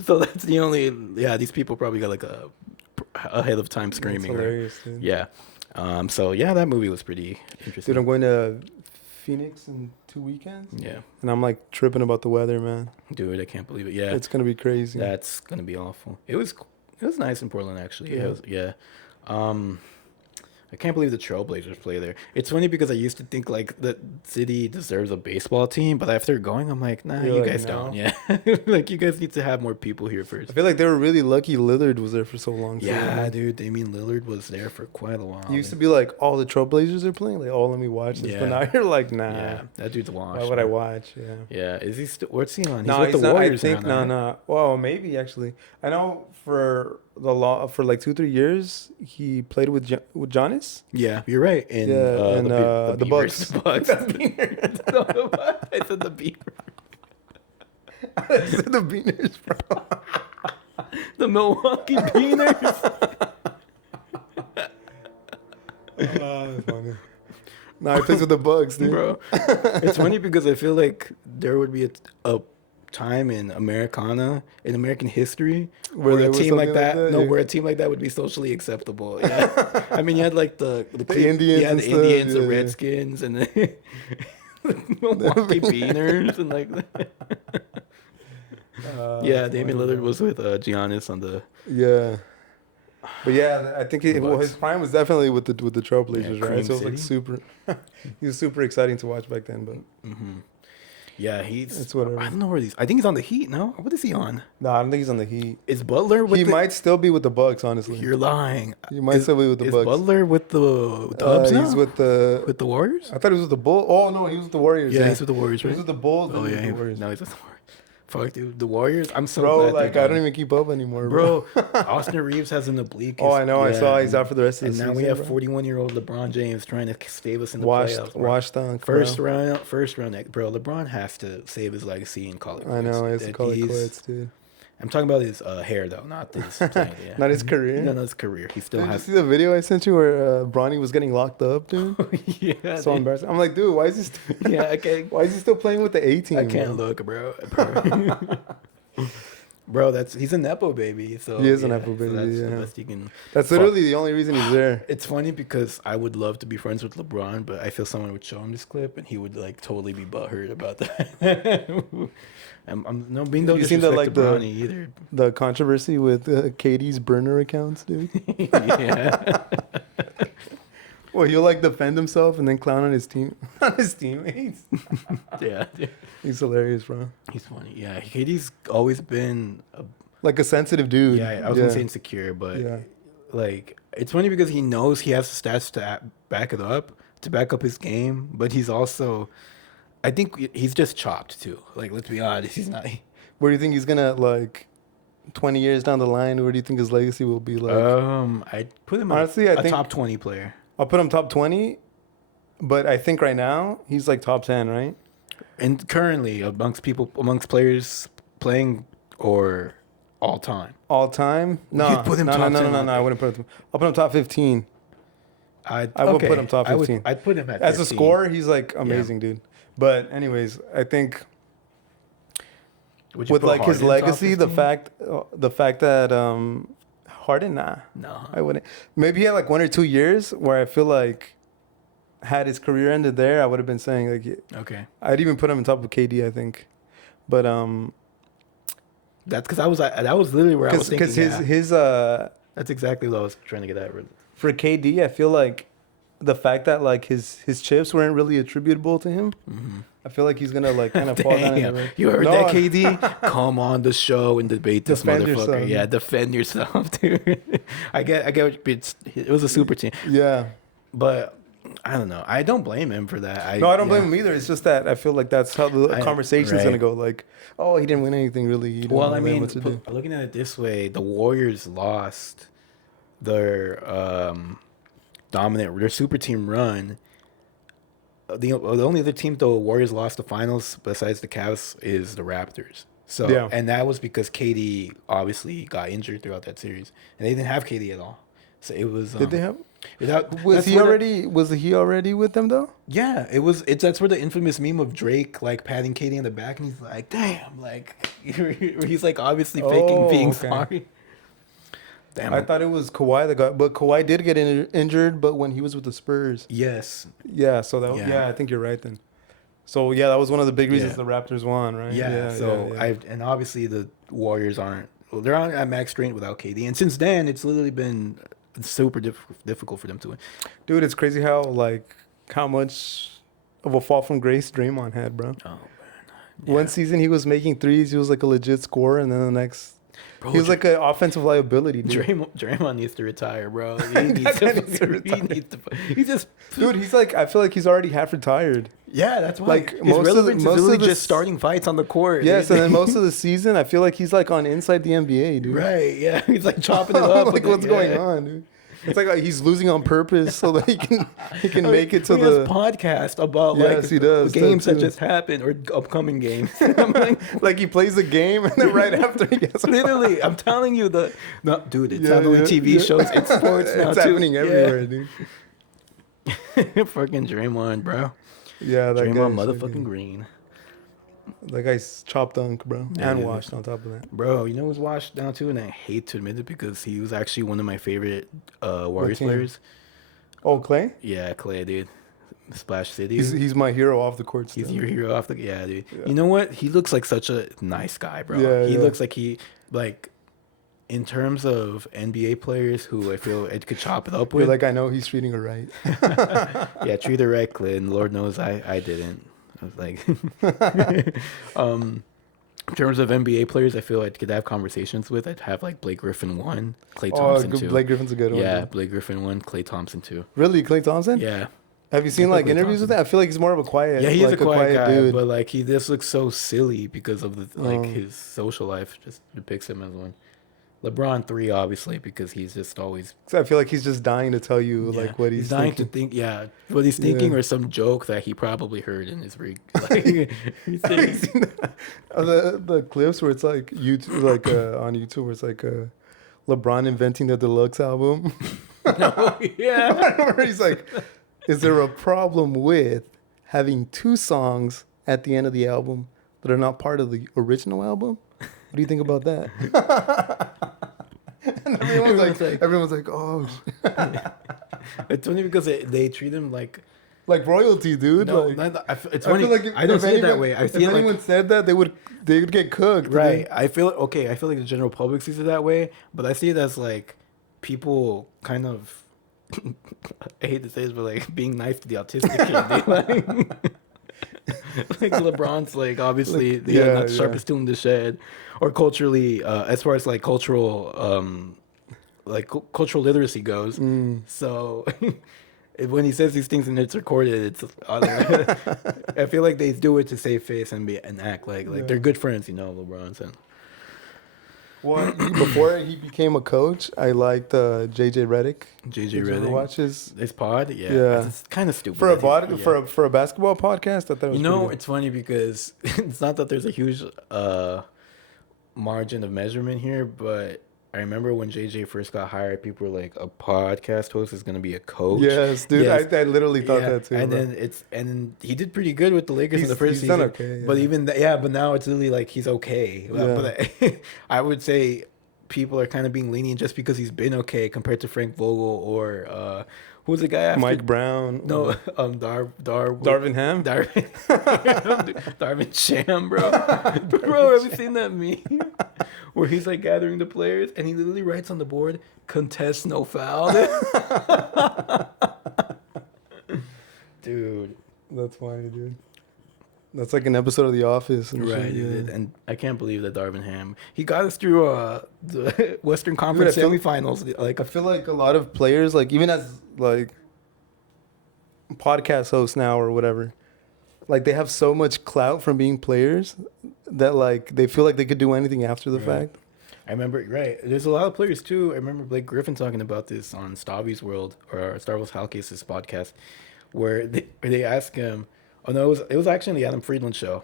So that's the only, these people probably got like a ahead of time screaming. That's hilarious, dude. Yeah. So yeah, that movie was pretty interesting. Dude, I'm going to Phoenix in 2 weekends. Yeah. And I'm like tripping about the weather, man. Dude, I can't believe it. Yeah. It's gonna be crazy. That's gonna be awful. It was nice in Portland actually. Yeah. I can't believe the Trailblazers play there. It's funny because I used to think like the city deserves a baseball team, but after going, I'm like, nah, you guys don't. Yeah, like you guys need to have more people here first. I feel like they were really lucky Lillard was there for so long. Yeah, dude. Damian Lillard was there for quite a while. You used to be like, all the Trailblazers are playing. Like, oh, let me watch this. But now you're like, nah. Yeah, that dude's washed. Why would I watch? Yeah. Yeah. Is he still? What's he on? He's with the Warriors. I think no. Well, maybe actually. I know for like 2-3 years he played with Giannis. Yeah, you're right. And the Bucks. The Bucks. I said the Beavers. I said the Beaners, bro. The Milwaukee Beaners. That's funny. No, he plays with the Bucks, dude. Bro, it's funny because I feel like there would be a time in Americana, in American history, where a team like that, where a team like that would be socially acceptable. Yeah, I mean, you had like the Indians, the Redskins, and the Milwaukee Beaners, and like. Damian Lillard was with Giannis on the. Yeah. But yeah, I think his prime was definitely with the Trailblazers, right? So it was like super. He was super exciting to watch back then, but. Mm-hmm. Yeah, it's whatever. I don't know where I think he's on the Heat. No, what is he on? No, I don't think he's on the Heat. Is Butler? He might still be with the Bucks. Honestly, you're lying. He might still be with the Bucks. Is Butler with the Dubs now? He's with the Warriors. I thought he was with the Bulls. Oh no, he was with the Warriors. Yeah, he's with the Warriors. Right? He was with the Bulls. Oh yeah, now he's with the Warriors. Fuck, dude, the Warriors. I'm so glad. Like I don't even keep up anymore, bro. Austin Reeves has an oblique. Oh, I know. Yeah. I saw he's out for the rest of the season. And now we have 41-year-old LeBron James trying to save us in the playoffs. Washed on. First round, bro. LeBron has to save his legacy in college. I know. He has to call it quits, dude. I'm talking about his hair though, not his playing. Yeah. Not his career. No, his career. He still has. Did you see the video I sent you where Bronny was getting locked up, dude? Yeah. So embarrassing. I'm like, dude, why is he? Why is he still playing with the A team? I can't look, bro. Bro, he's a nepo baby. So he is a nepo baby. So that's the best you can. That's literally the only reason he's there. It's funny because I would love to be friends with LeBron, but I feel someone would show him this clip and he would like totally be butthurt about that. I'm no being no disrespect to Bronny either. The controversy with Katie's burner accounts, dude. Yeah. Well, he'll like defend himself and then clown on his team, on his teammates. Yeah, He's hilarious, bro. he's funny. Yeah, KD's always been Like a sensitive dude. yeah. I was gonna say insecure, but Yeah. like it's funny because he knows he has the stats to back it up, to back up his game, but he's also, I think he's just chopped too. Like, let's be honest, he's not. Where do you think he's gonna like 20 years down the line? Where do you think his legacy will be like? I'd put him Honestly, a I think top 20 player. I'll put him top 20, but I think right now he's like top 10, right? And currently, amongst players playing or all time. All time? No, You'd put him no, top no, 10 no. on I wouldn't put him. I'll put him top 15. I would put him top 15. I'd put him at As 15. a scorer, he's like amazing, dude. But anyways, I think Would you with put like his Harden top legacy, 15? the fact that Harden, nah, No. I wouldn't. Maybe he had like 1 or 2 years where I feel like had his career ended there, I would have been saying like, Okay. I'd even put him on top of KD, I think. But That's because that was literally where I was thinking. because his that's exactly what I was trying to get at. for KD, I feel like the fact that like his chips weren't really attributable to him. Mm-hmm. I feel like he's gonna like kind of fall down. In the You heard No, that, KD? Come on the show and debate this Defend motherfucker. yourself. Yeah, defend yourself, dude. I get. It was a super team, Yeah. but I don't know. I don't blame him for that. No, I don't blame him either. It's just that I feel like that's how the conversation's right. gonna go. Like, oh, he didn't win anything really. He didn't Well, know I mean, what to do. looking at it this way, the Warriors lost their their super team run. The only other team the Warriors lost the finals besides the Cavs is the Raptors. So Yeah. and that was because KD obviously got injured throughout that series, and they didn't have KD at all. So it was. Did they have? Without, Was he already? Was he already with them though? Yeah, it was. That's where the infamous meme of Drake like patting KD on the back, and he's like, "Damn!" Like he's like obviously faking being okay. sorry. Damn. I thought it was Kawhi that got, but Kawhi did get injured. But when he was with the Spurs, Yes. yeah. So that, Yeah. I think you're right then. So yeah, that was one of the big reasons Yeah. the Raptors won, right? Yeah. So yeah. and obviously the Warriors aren't. Well, they're on at max strength without KD, and since then it's literally been super difficult for them to win. Dude, it's crazy how much of a fall from grace Draymond had, bro. Oh man. One season he was making threes, he was like a legit scorer, and then the next Bro, he was like an offensive liability, dude. Draymond needs to retire, bro. He That needs guy to, needs to retire. He needs to. He's just. Dude, he's like, I feel like he's already half retired. Yeah, that's why. Like, His most of the- relevance most is literally of the just starting fights on the court. Yes, dude. and then most of the season, I feel like he's like on Inside the NBA, dude. Right, yeah. He's like chopping it up. Like, what's going on, dude? It's like he's losing on purpose so that he can make it to he has the podcast about Yes, he does, games that that too. just happened or upcoming games. I'm like, like he plays the game and then right after he gets literally, I'm telling you dude, it's Yeah, not only yeah, TV yeah. shows, it's sports now it's too. happening everywhere, dude. Fucking Draymond, bro. Yeah, that Draymond guy's motherfucking fucking- Green. That guy's chopped dunk, bro, Yeah, and dude. washed on top of that. Bro, you know who's washed down too, and I hate to admit it because he was actually one of my favorite Warriors team? players. Oh, Clay? Yeah, Clay, dude. Splash City. He's my hero off the court. Still. He's your hero off the dude. Yeah. You know what? He looks like such a nice guy, bro. Yeah, he yeah. looks like in terms of NBA players who I feel it could chop it up You're with. like, I know he's treating her right. Yeah, treat her right, Clay, and Lord knows I didn't. I was like, in terms of NBA players, I feel I could have conversations with. I'd have like Blake Griffin 1, Klay Thompson 2. Blake Griffin's a good one. Yeah, dude. Blake Griffin 1, Klay Thompson 2. Really, Klay Thompson? Yeah. Have you seen I like like Klay interviews with Thompson. him? I feel like he's more of a quiet. Yeah, he is like, a quiet guy, dude. but like he just looks so silly because of the like Oh. his social life just depicts him as one. LeBron 3, obviously, because he's just always I feel like he's just dying to tell you yeah, like what he's dying thinking. to think. Yeah, what he's thinking Yeah. or some joke that he probably heard in his rig. Like, he's Have you saying, seen the clips where it's like YouTube, like on YouTube, where it's like LeBron inventing the deluxe album? no, yeah, Where he's like, "Is there a problem with having 2 songs at the end of the album that are not part of the original album? What do you think about that?" And everyone's like, "Oh, it's funny because they treat him like like royalty, dude." no. like, It's I funny. feel like if, I don't if see it that anyone- way. I if see it anyone like said that, they would get cooked. right. I feel like the general public sees it that way, but I see it as like people kind of I hate to say this, but like being nice to the autistic kid, like LeBron's like obviously not the sharpest tool in the shed, or culturally, as far as like cultural cultural literacy goes. So when he says these things and it's recorded, it's I feel like they do it to save face and act like they're good friends, LeBron's and. Well, before he became a coach, I liked JJ Redick. JJ Redick. Watch his pod? Yeah. It's kind of stupid. For a basketball podcast, I thought it was pretty good. It's funny because it's not that there's a huge margin of measurement here, but I remember when JJ first got hired, people were like, a podcast host is going to be a coach. Yes, dude. Yes. I literally thought that too. And then he did pretty good with the Lakers in the first season. Okay, yeah. But now it's literally like he's okay. Yeah. But I would say people are kind of being lenient just because he's been okay compared to Frank Vogel or who's the guy after? Mike Brown. No, Darvin Ham. Darvin Sham, bro. Bro, have you seen that meme? Where he's like gathering the players and he literally writes on the board, contest no foul. Dude. That's funny, dude. That's like an episode of The Office. And right, shit, dude. Yeah. And I can't believe that Darvin Ham. He got us through the Western Conference semifinals. Like, I feel like a lot of players, like even as like podcast hosts now or whatever, like they have so much clout from being players that like they feel like they could do anything after the fact. I remember, there's a lot of players too. I remember Blake Griffin talking about this on Stavi's World or Star Wars Hellcase's podcast, where they asked him. Oh no, it was actually the Adam Friedland show.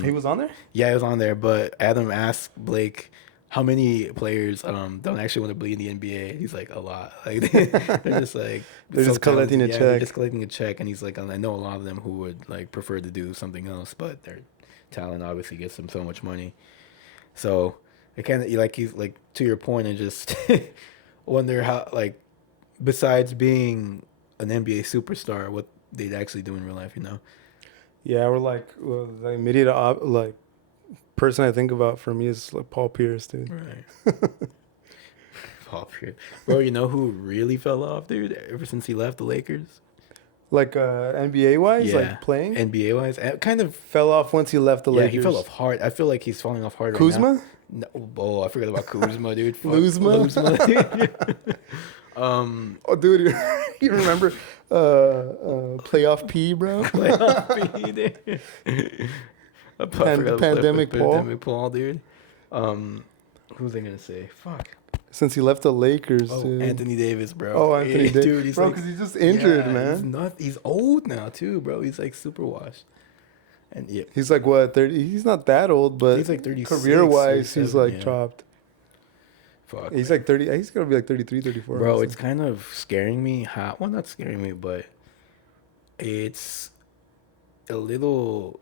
He was on there? Yeah, he was on there. But Adam asked Blake how many players don't actually want to be in the NBA. He's like, a lot. Like they're just like they're just collecting a check. They're just collecting a check, and he's like, I know a lot of them who would like prefer to do something else, but their talent obviously gets them so much money. So I kind of like he's like to your point, and just wonder how like besides being an NBA superstar, what they'd actually do in real life, Yeah, we're like the immediate person I think about for me is like Paul Pierce, dude. Right. Paul Pierce, bro. You know who really fell off, dude? Ever since he left the Lakers. Like NBA wise, like playing. NBA wise, kind of fell off once he left the Lakers. Yeah, he fell off hard. I feel like he's falling off hard. Kuzma? Right now. No, oh, I forgot about Kuzma, dude. Luzma. Oh, dude, you remember Playoff P, bro? Playoff P, dude. Pandemic Paul. Pandemic Paul, dude. Who's I gonna say? Fuck. Since he left the Lakers, dude. Anthony Davis, bro. Oh, Anthony Davis, dude. He's bro, because he's just injured, man. He's old now too, bro. He's like super washed. And yeah, he's like what 30? He's not that old, but he's like 36. Career wise, he's like chopped. Fuck. He's like 30. He's gonna be like 33, 34. Bro, it's kind of scaring me. Well, not scaring me, but it's a little.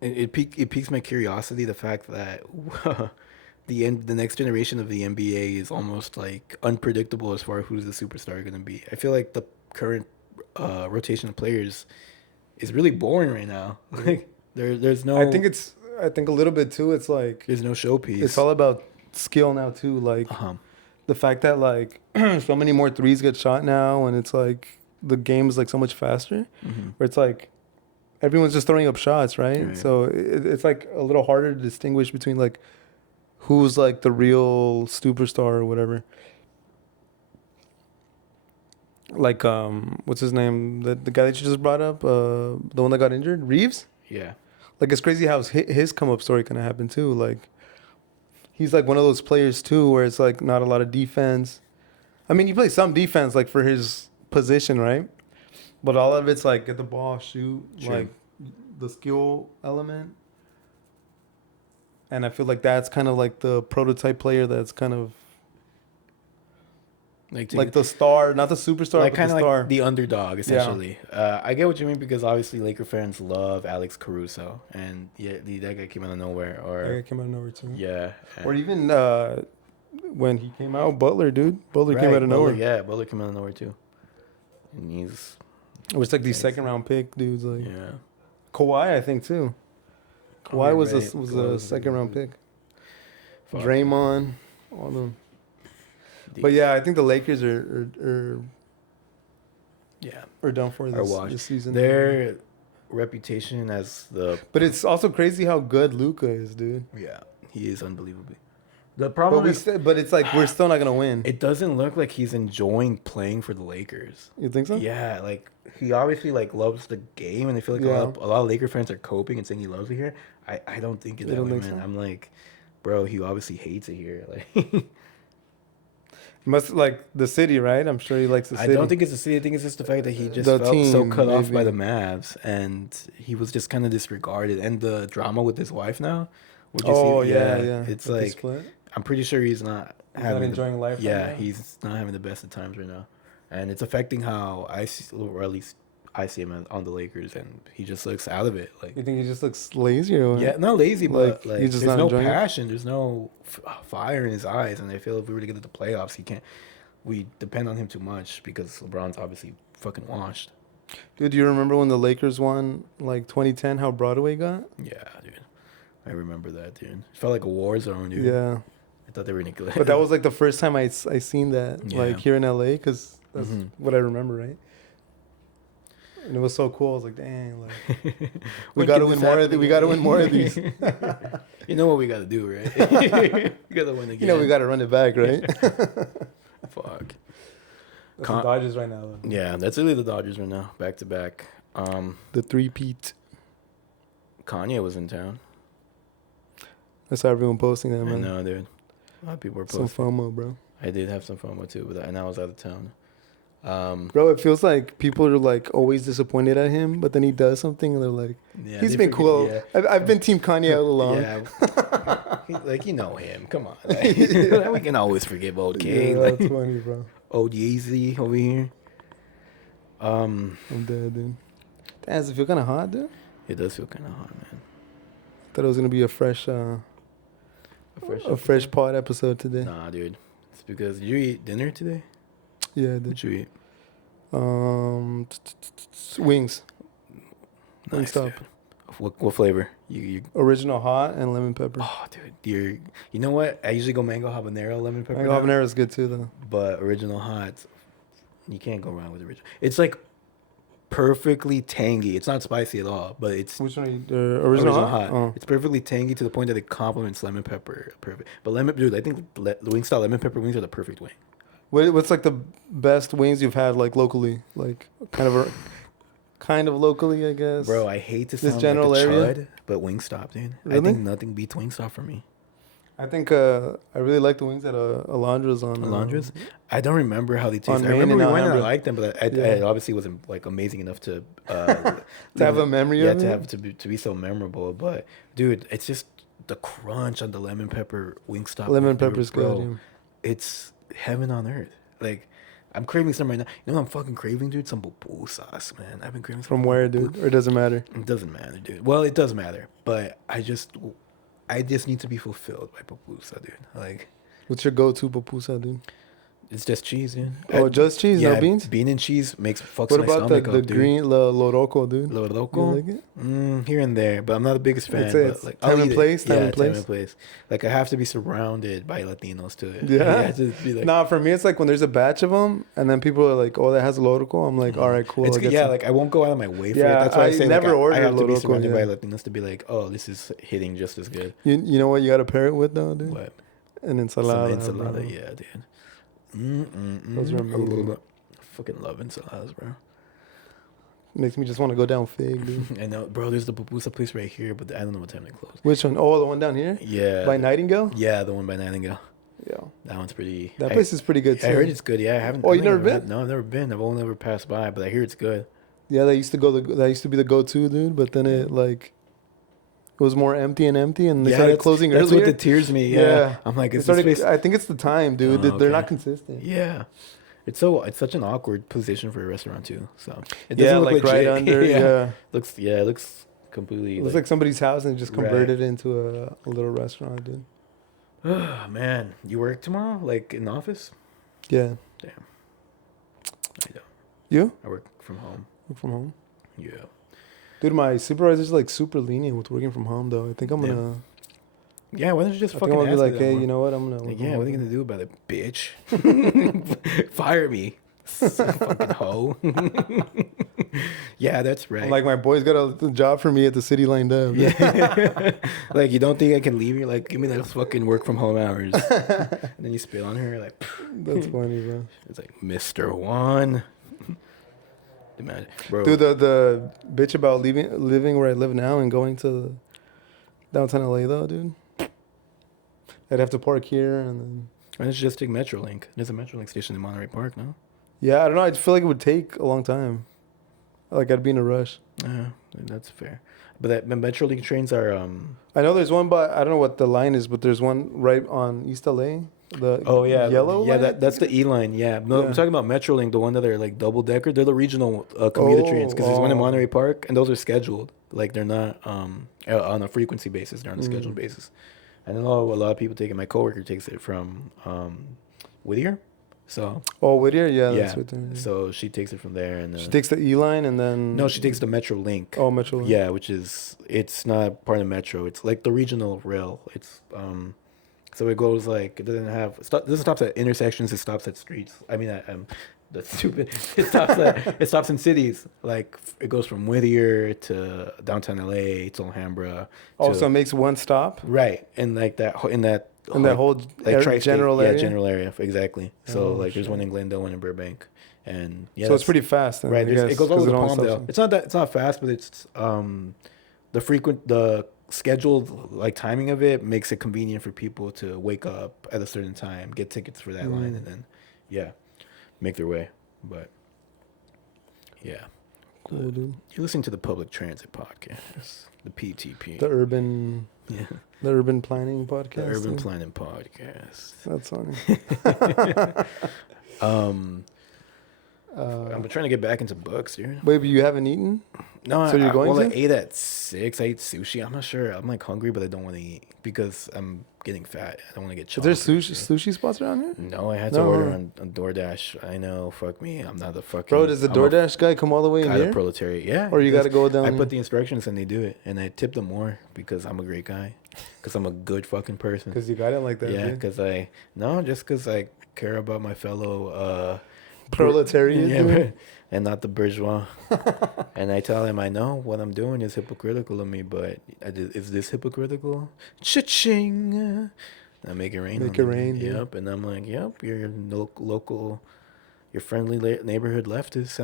It piques my curiosity. The fact that the next generation of the NBA is almost like unpredictable as far as who's the superstar going to be. I feel like the current rotation of players is really boring right now. Like there's no. I think a little bit too. It's like there's no showpiece. It's all about skill now too. Like the fact that like so many more threes get shot now, and it's like the game is like so much faster. Where it's like everyone's just throwing up shots, right? So it's like a little harder to distinguish between like who's like the real superstar or whatever. Like what's his name? The guy that you just brought up, the one that got injured, Reeves. Yeah. Like it's crazy how his come up story kind of happened too. Like he's like one of those players too, where it's like not a lot of defense. I mean, he plays some defense like for his position, right? But all of it's like get the ball, shoot, like the skill element. And I feel like that's kind of like the prototype player that's kind of like the star, not the superstar, like but kind the of star. like the underdog, essentially. Yeah. I get what you mean because obviously Laker fans love Alex Caruso, and that guy came out of nowhere. Or that guy came out of nowhere too. Yeah. Or even when he came out, Butler, dude. Butler came out of nowhere. Yeah, Butler came out of nowhere too. And he's. It was like these second round pick dudes, like yeah. Kawhi, I think too. Kawhi was a second round pick. Fuck. Draymond, all of them. But yeah, I think the Lakers are Yeah. Or done for this season. Their reputation as But it's also crazy how good Luka is, dude. Yeah, he is unbelievably. The problem but it's like we're still not gonna win. It doesn't look like he's enjoying playing for the Lakers. You think so? Yeah, like he obviously like loves the game, and I feel like a lot of Laker fans are coping and saying he loves it here. I don't think it's that way, man. So? I'm like, bro, he obviously hates it here. Like, must like the city, right? I'm sure he likes the city. I don't think it's the city. I think it's just the fact that he just felt so cut off by the Mavs, and he was just kind of disregarded. And the drama with his wife now. Yeah. It's like I'm pretty sure he's not enjoying life. Yeah, right, he's not having the best of times right now, and it's affecting how I see, or at least I see him on the Lakers, and he just looks out of it. Like, you think he just looks lazy, or yeah, not lazy, but like he's just there's no passion, there's no fire in his eyes, and I feel if we were to get to the playoffs, we depend on him too much because LeBron's obviously fucking washed. Dude, do you remember when the Lakers won like 2010? How Broadway got? Yeah, dude. I remember that, dude. It felt like a war zone, dude. Yeah. I thought they were gonna. But that was like the first time I seen that, like here in LA, because that's what I remember, right? And it was so cool. I was like, dang, like we got to win more of these. We got to win more of these. You know what we got to do, right? We got to win again. You know we got to run it back, right? Fuck. That's the Dodgers right now, though. Yeah, that's really the Dodgers right now, back to back. The three-peat. Kanye was in town. I saw everyone posting that, man. I know, dude. A lot of people were posting. Some FOMO, bro. I did have some FOMO too, and I was out of town. Bro, it feels like people are like always disappointed at him, but then he does something and they're like, he's been cool. Yeah. I've been Team Kanye all along. Yeah, like you know him. Come on, like, we can always forgive old King. Yeah, that's funny, bro. Old Yeezy over here. I'm dead, dude. Damn, does it feel kind of hot, dude? It does feel kind of hot, man. Thought it was gonna be a fresh pod episode today. Nah, dude. It's because did you eat dinner today? Yeah, I did. What'd you eat? Wings. Nice, dude. What flavor? You original hot and lemon pepper. Oh, dude, you know what? I usually go mango habanero lemon pepper. Mango habanero is good too, though. But original hot, you can't go wrong with original. It's like perfectly tangy. It's not spicy at all, but it's which one? Are you, original hot. Oh. It's perfectly tangy to the point that it complements lemon pepper. Perfect. But dude, I think the Wingstop lemon pepper wings are the perfect wing. What's like the best wings you've had like locally, like kind of locally, I guess. Bro, I hate to sound this general like a area, chud, but Wingstop, dude. Really? I think nothing beats Wingstop for me. I think I really like the wings at Alondra's on. Alondra's? I don't remember how they taste. I remember we went and I liked them, but I obviously wasn't like amazing enough to to have a memory of it? to be so memorable. But dude, it's just the crunch on the lemon pepper Wingstop. Lemon pepper's bro. good. Yeah. It's heaven on earth. Like, I'm craving some right now. You know what I'm fucking craving, dude? Some pupusas, man. I've been craving some. From where, dude? Or it doesn't matter? It doesn't matter, dude. Well, it does matter, but I just need to be fulfilled by pupusa, dude. Like, what's your go-to pupusa, dude? It's just cheese, dude. Oh, just cheese, no beans? Bean and cheese fucks what my stomach up, dude. What about the green loroco, dude? Loroco? You like it? Here and there, but I'm not the biggest fan. It's like, time and place? Time and place. Like, I have to be surrounded by Latinos to it. Yeah? Be like, nah, for me, it's like when there's a batch of them, and then people are like, oh, that has loroco. I'm like, all right, cool. It's good, like, I won't go out of my way for it. That's why I say never order I have to be loroco, surrounded by Latinos to be like, oh, this is hitting just as good. You know what you got to pair it with, though, dude? What? An ensalada. Some ensalada, yeah, dude. Those are amazing. Fucking love enchiladas, bro. Makes me just want to go down Fig, dude. I know, bro. There's the pupusa place right here, but I don't know what time they close. Which one? Oh, the one down here? Yeah. By Nightingale? Yeah, the one by Nightingale. Yeah. That one's pretty. That place is pretty good too. I heard it's good. Yeah, I haven't. Oh, you never been? No, I've never been. I've only ever passed by, but I hear it's good. Yeah, that used to be the go-to, dude. But then it was more empty, and they started closing earlier. That's what deterres me. Yeah. I'm like, I think it's the time, dude. Oh, they're not consistent. Yeah. It's such an awkward position for a restaurant too. So it doesn't look right under. Yeah. It looks completely. It looks like somebody's house and just converted it into a little restaurant, dude. Oh man, you work tomorrow, like in the office? Yeah. Damn. I don't. You? I work from home. Work from home? Yeah. Dude, my supervisor's like super lenient with working from home, though. I think I'm gonna. Yeah, why don't you just fucking ask me? Be like, hey, you know what? I'm gonna. Like, yeah, what are you gonna do about it, bitch? Fire me. Fucking hoe. Yeah, that's right. I'm like, my boy's got a job for me at the city lined up. Yeah. Like, you don't think I can leave you? Like, give me those fucking work from home hours. And then you spit on her, like, That's funny, bro. it's like, Mr. Juan. Imagine, bro. Dude, the bitch about living where I live now and going to downtown LA though, dude. I'd have to park here and then. Why don't you just take Metrolink? There's a Metrolink station in Monterey Park, no? Yeah, I don't know. I feel like it would take a long time. Like I'd be in a rush. Yeah, that's fair. But the Metrolink trains are I know there's one, but I don't know what the line is. But there's one right on East LA. The yellow. Yeah, line, that's the E line. Yeah, no, I'm talking about Metrolink, the one that are like double decker. They're the regional commuter trains because there's one in Monterey Park, and those are scheduled. Like they're not on a frequency basis. They're on a scheduled basis. I know a lot of people take it. My coworker takes it from Whittier. So Whittier, yeah, that's right there. Yeah. So she takes it from there, and she takes the E line, and then no, she takes the Metrolink. Oh, Metrolink. Yeah, which is it's not part of Metro. It's like the regional rail. It's so it goes like it doesn't have this stops at intersections. It stops at streets. I mean, that's stupid. It stops in cities. Like it goes from Whittier to downtown LA to Alhambra. So it makes one stop. Right, and like that in that whole like general area. Yeah, general area exactly. So there's one in Glendale, one in Burbank, and so it's pretty fast. Then, right, it goes all the way to Palmdale. It's not fast, but it's the scheduled like timing of it makes it convenient for people to wake up at a certain time, get tickets for that line, and then make their way. But yeah, cool, dude. You're listening to the Public Transit Podcast, the PTP, the urban planning podcast. The urban planning podcast. That's funny. I'm trying to get back into books, dude. Wait, but you haven't eaten? No, so you're going to? I ate at 6. I ate sushi. I'm not sure. I'm like hungry, but I don't want to eat because I'm getting fat. I don't want to get chunky. Is there sushi spots around here? No, I had to order on DoorDash. I know. Fuck me. I'm not the fucking... Bro, does the DoorDash guy come all the way in here? Proletariat. Yeah. Or you got to go down... I put the instructions and they do it. And I tip them more because I'm a great guy. Because I'm a good fucking person. Because you got it like that, yeah, because just because I care about my fellow... proletariat, yeah, and not the bourgeois. And I tell him I know what I'm doing is hypocritical of me, but is this hypocritical? Cha-ching! I make it rain. Make it rain. Yep, and I'm like, yep, your local, your friendly neighborhood leftist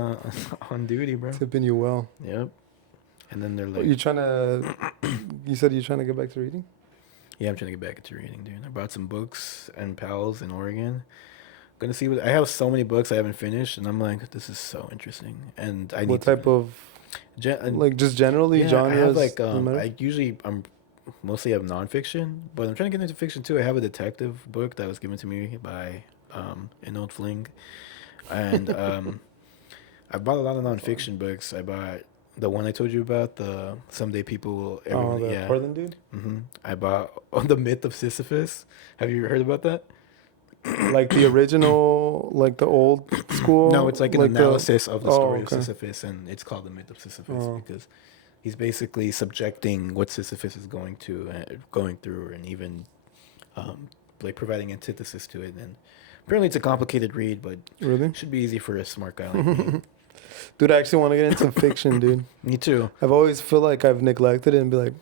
on duty, bro. Tipping you well. Yep. And then they're like, you said you're trying to get back to reading? Yeah, I'm trying to get back into reading, dude. I brought some books and pals in Oregon. Gonna see I have so many books I haven't finished, and I'm like, this is so interesting. And I need what type of like just generally genres. I have like I'm mostly have nonfiction, but I'm trying to get into fiction too. I have a detective book that was given to me by an old fling, and I bought a lot of nonfiction books. I bought the one I told you about, the Someday People Will. The Portland dude. I bought The Myth of Sisyphus. Have you heard about that? Like the original, like the old school? No, it's like an analysis of the story of Sisyphus, and it's called The Myth of Sisyphus because he's basically subjecting what Sisyphus is going through, and even like providing antithesis to it. And apparently, it's a complicated read, but really it should be easy for a smart guy like me. Dude, I actually want to get into fiction, dude. Me too. I've always feel like I've neglected it and be like,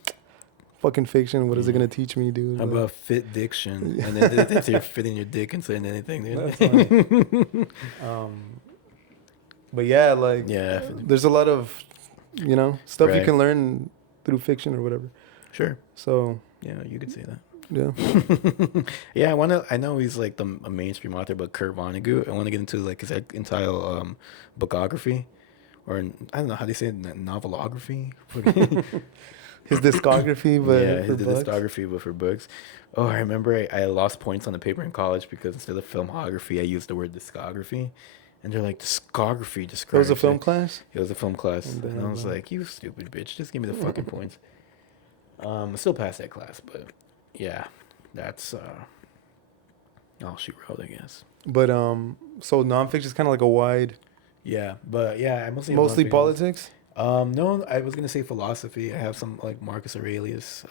fucking fiction, what is it gonna teach me, dude? How about fit diction? And then if you're fitting your dick and saying anything, dude. That's funny. But yeah, like there's a lot of stuff you can learn through fiction or whatever. Sure. So yeah, you could say that. Yeah. Yeah, I know he's like a mainstream author, but Kurt Vonnegut. I want to get into like his entire bookography, or I don't know how they say it, novelography. His discography, but his discography, but for books. Oh, I remember I lost points on the paper in college because instead of filmography, I used the word discography, and they're like discography. It was a film class. It was a film class, and I was like, "You stupid bitch, just give me the fucking points." I still passed that class, but yeah, that's all she wrote, I guess. But so nonfiction is kind of like a wide. Yeah, but yeah, I mostly politics. No, I was gonna say philosophy. I have some like Marcus Aurelius.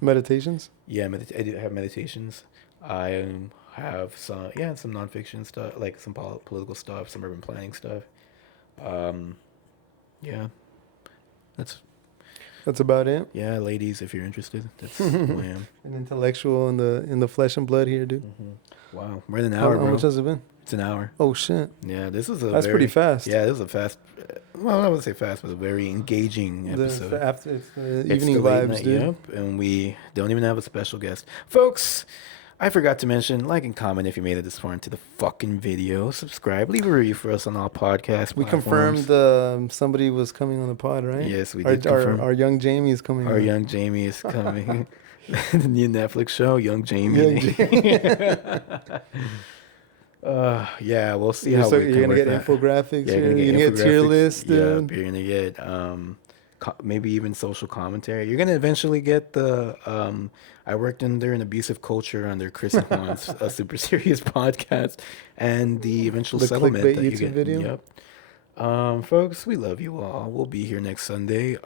Meditations. Yeah, I do have meditations. I have some nonfiction stuff, like some political stuff, some urban planning stuff. Yeah, that's about it. Yeah, ladies, if you're interested, that's who I am. An intellectual in the flesh and blood here, dude. Wow, more than an hour, bro. How much has it been? It's an hour. Oh shit. Yeah, this is That's pretty fast. Yeah, this is a fast. Well, I wouldn't say fast, but a very engaging episode. It's the evening vibes, night, dude. Yep, and we don't even have a special guest, folks. I forgot to mention, like and comment if you made it this far into the fucking video. Subscribe, leave a review for us on all podcast We platforms. confirmed somebody was coming on the pod, right? Yes, we did confirm. Our young Jamie is coming. Our young Jamie is coming. The new Netflix show, Young Jamie. Yeah, we'll see how we you're gonna get infographics. Yeah, you're gonna get tier lists, dude. Yep, you're gonna get maybe even social commentary. You're gonna eventually get the I worked under an abusive culture under Chris and Juan's super serious podcast, and the eventual settlement clickbait that you YouTube get. video. Yep. Folks, we love you all. We'll be here next Sunday.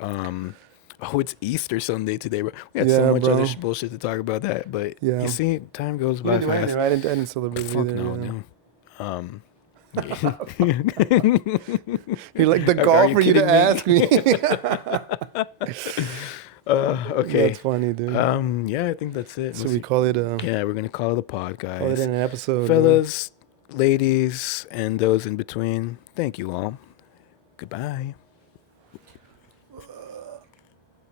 Oh, it's Easter Sunday today, bro. We had so much other bullshit to talk about that, but you see, time goes by fast. I didn't celebrate Fuck either. no, dude. You're like the gall for you to ask me. Okay. That's funny, dude. Yeah, I think that's it. So we call it yeah, we're gonna call it a pod, guys. Call it an episode. Fellas, ladies, and those in between, thank you all. Goodbye.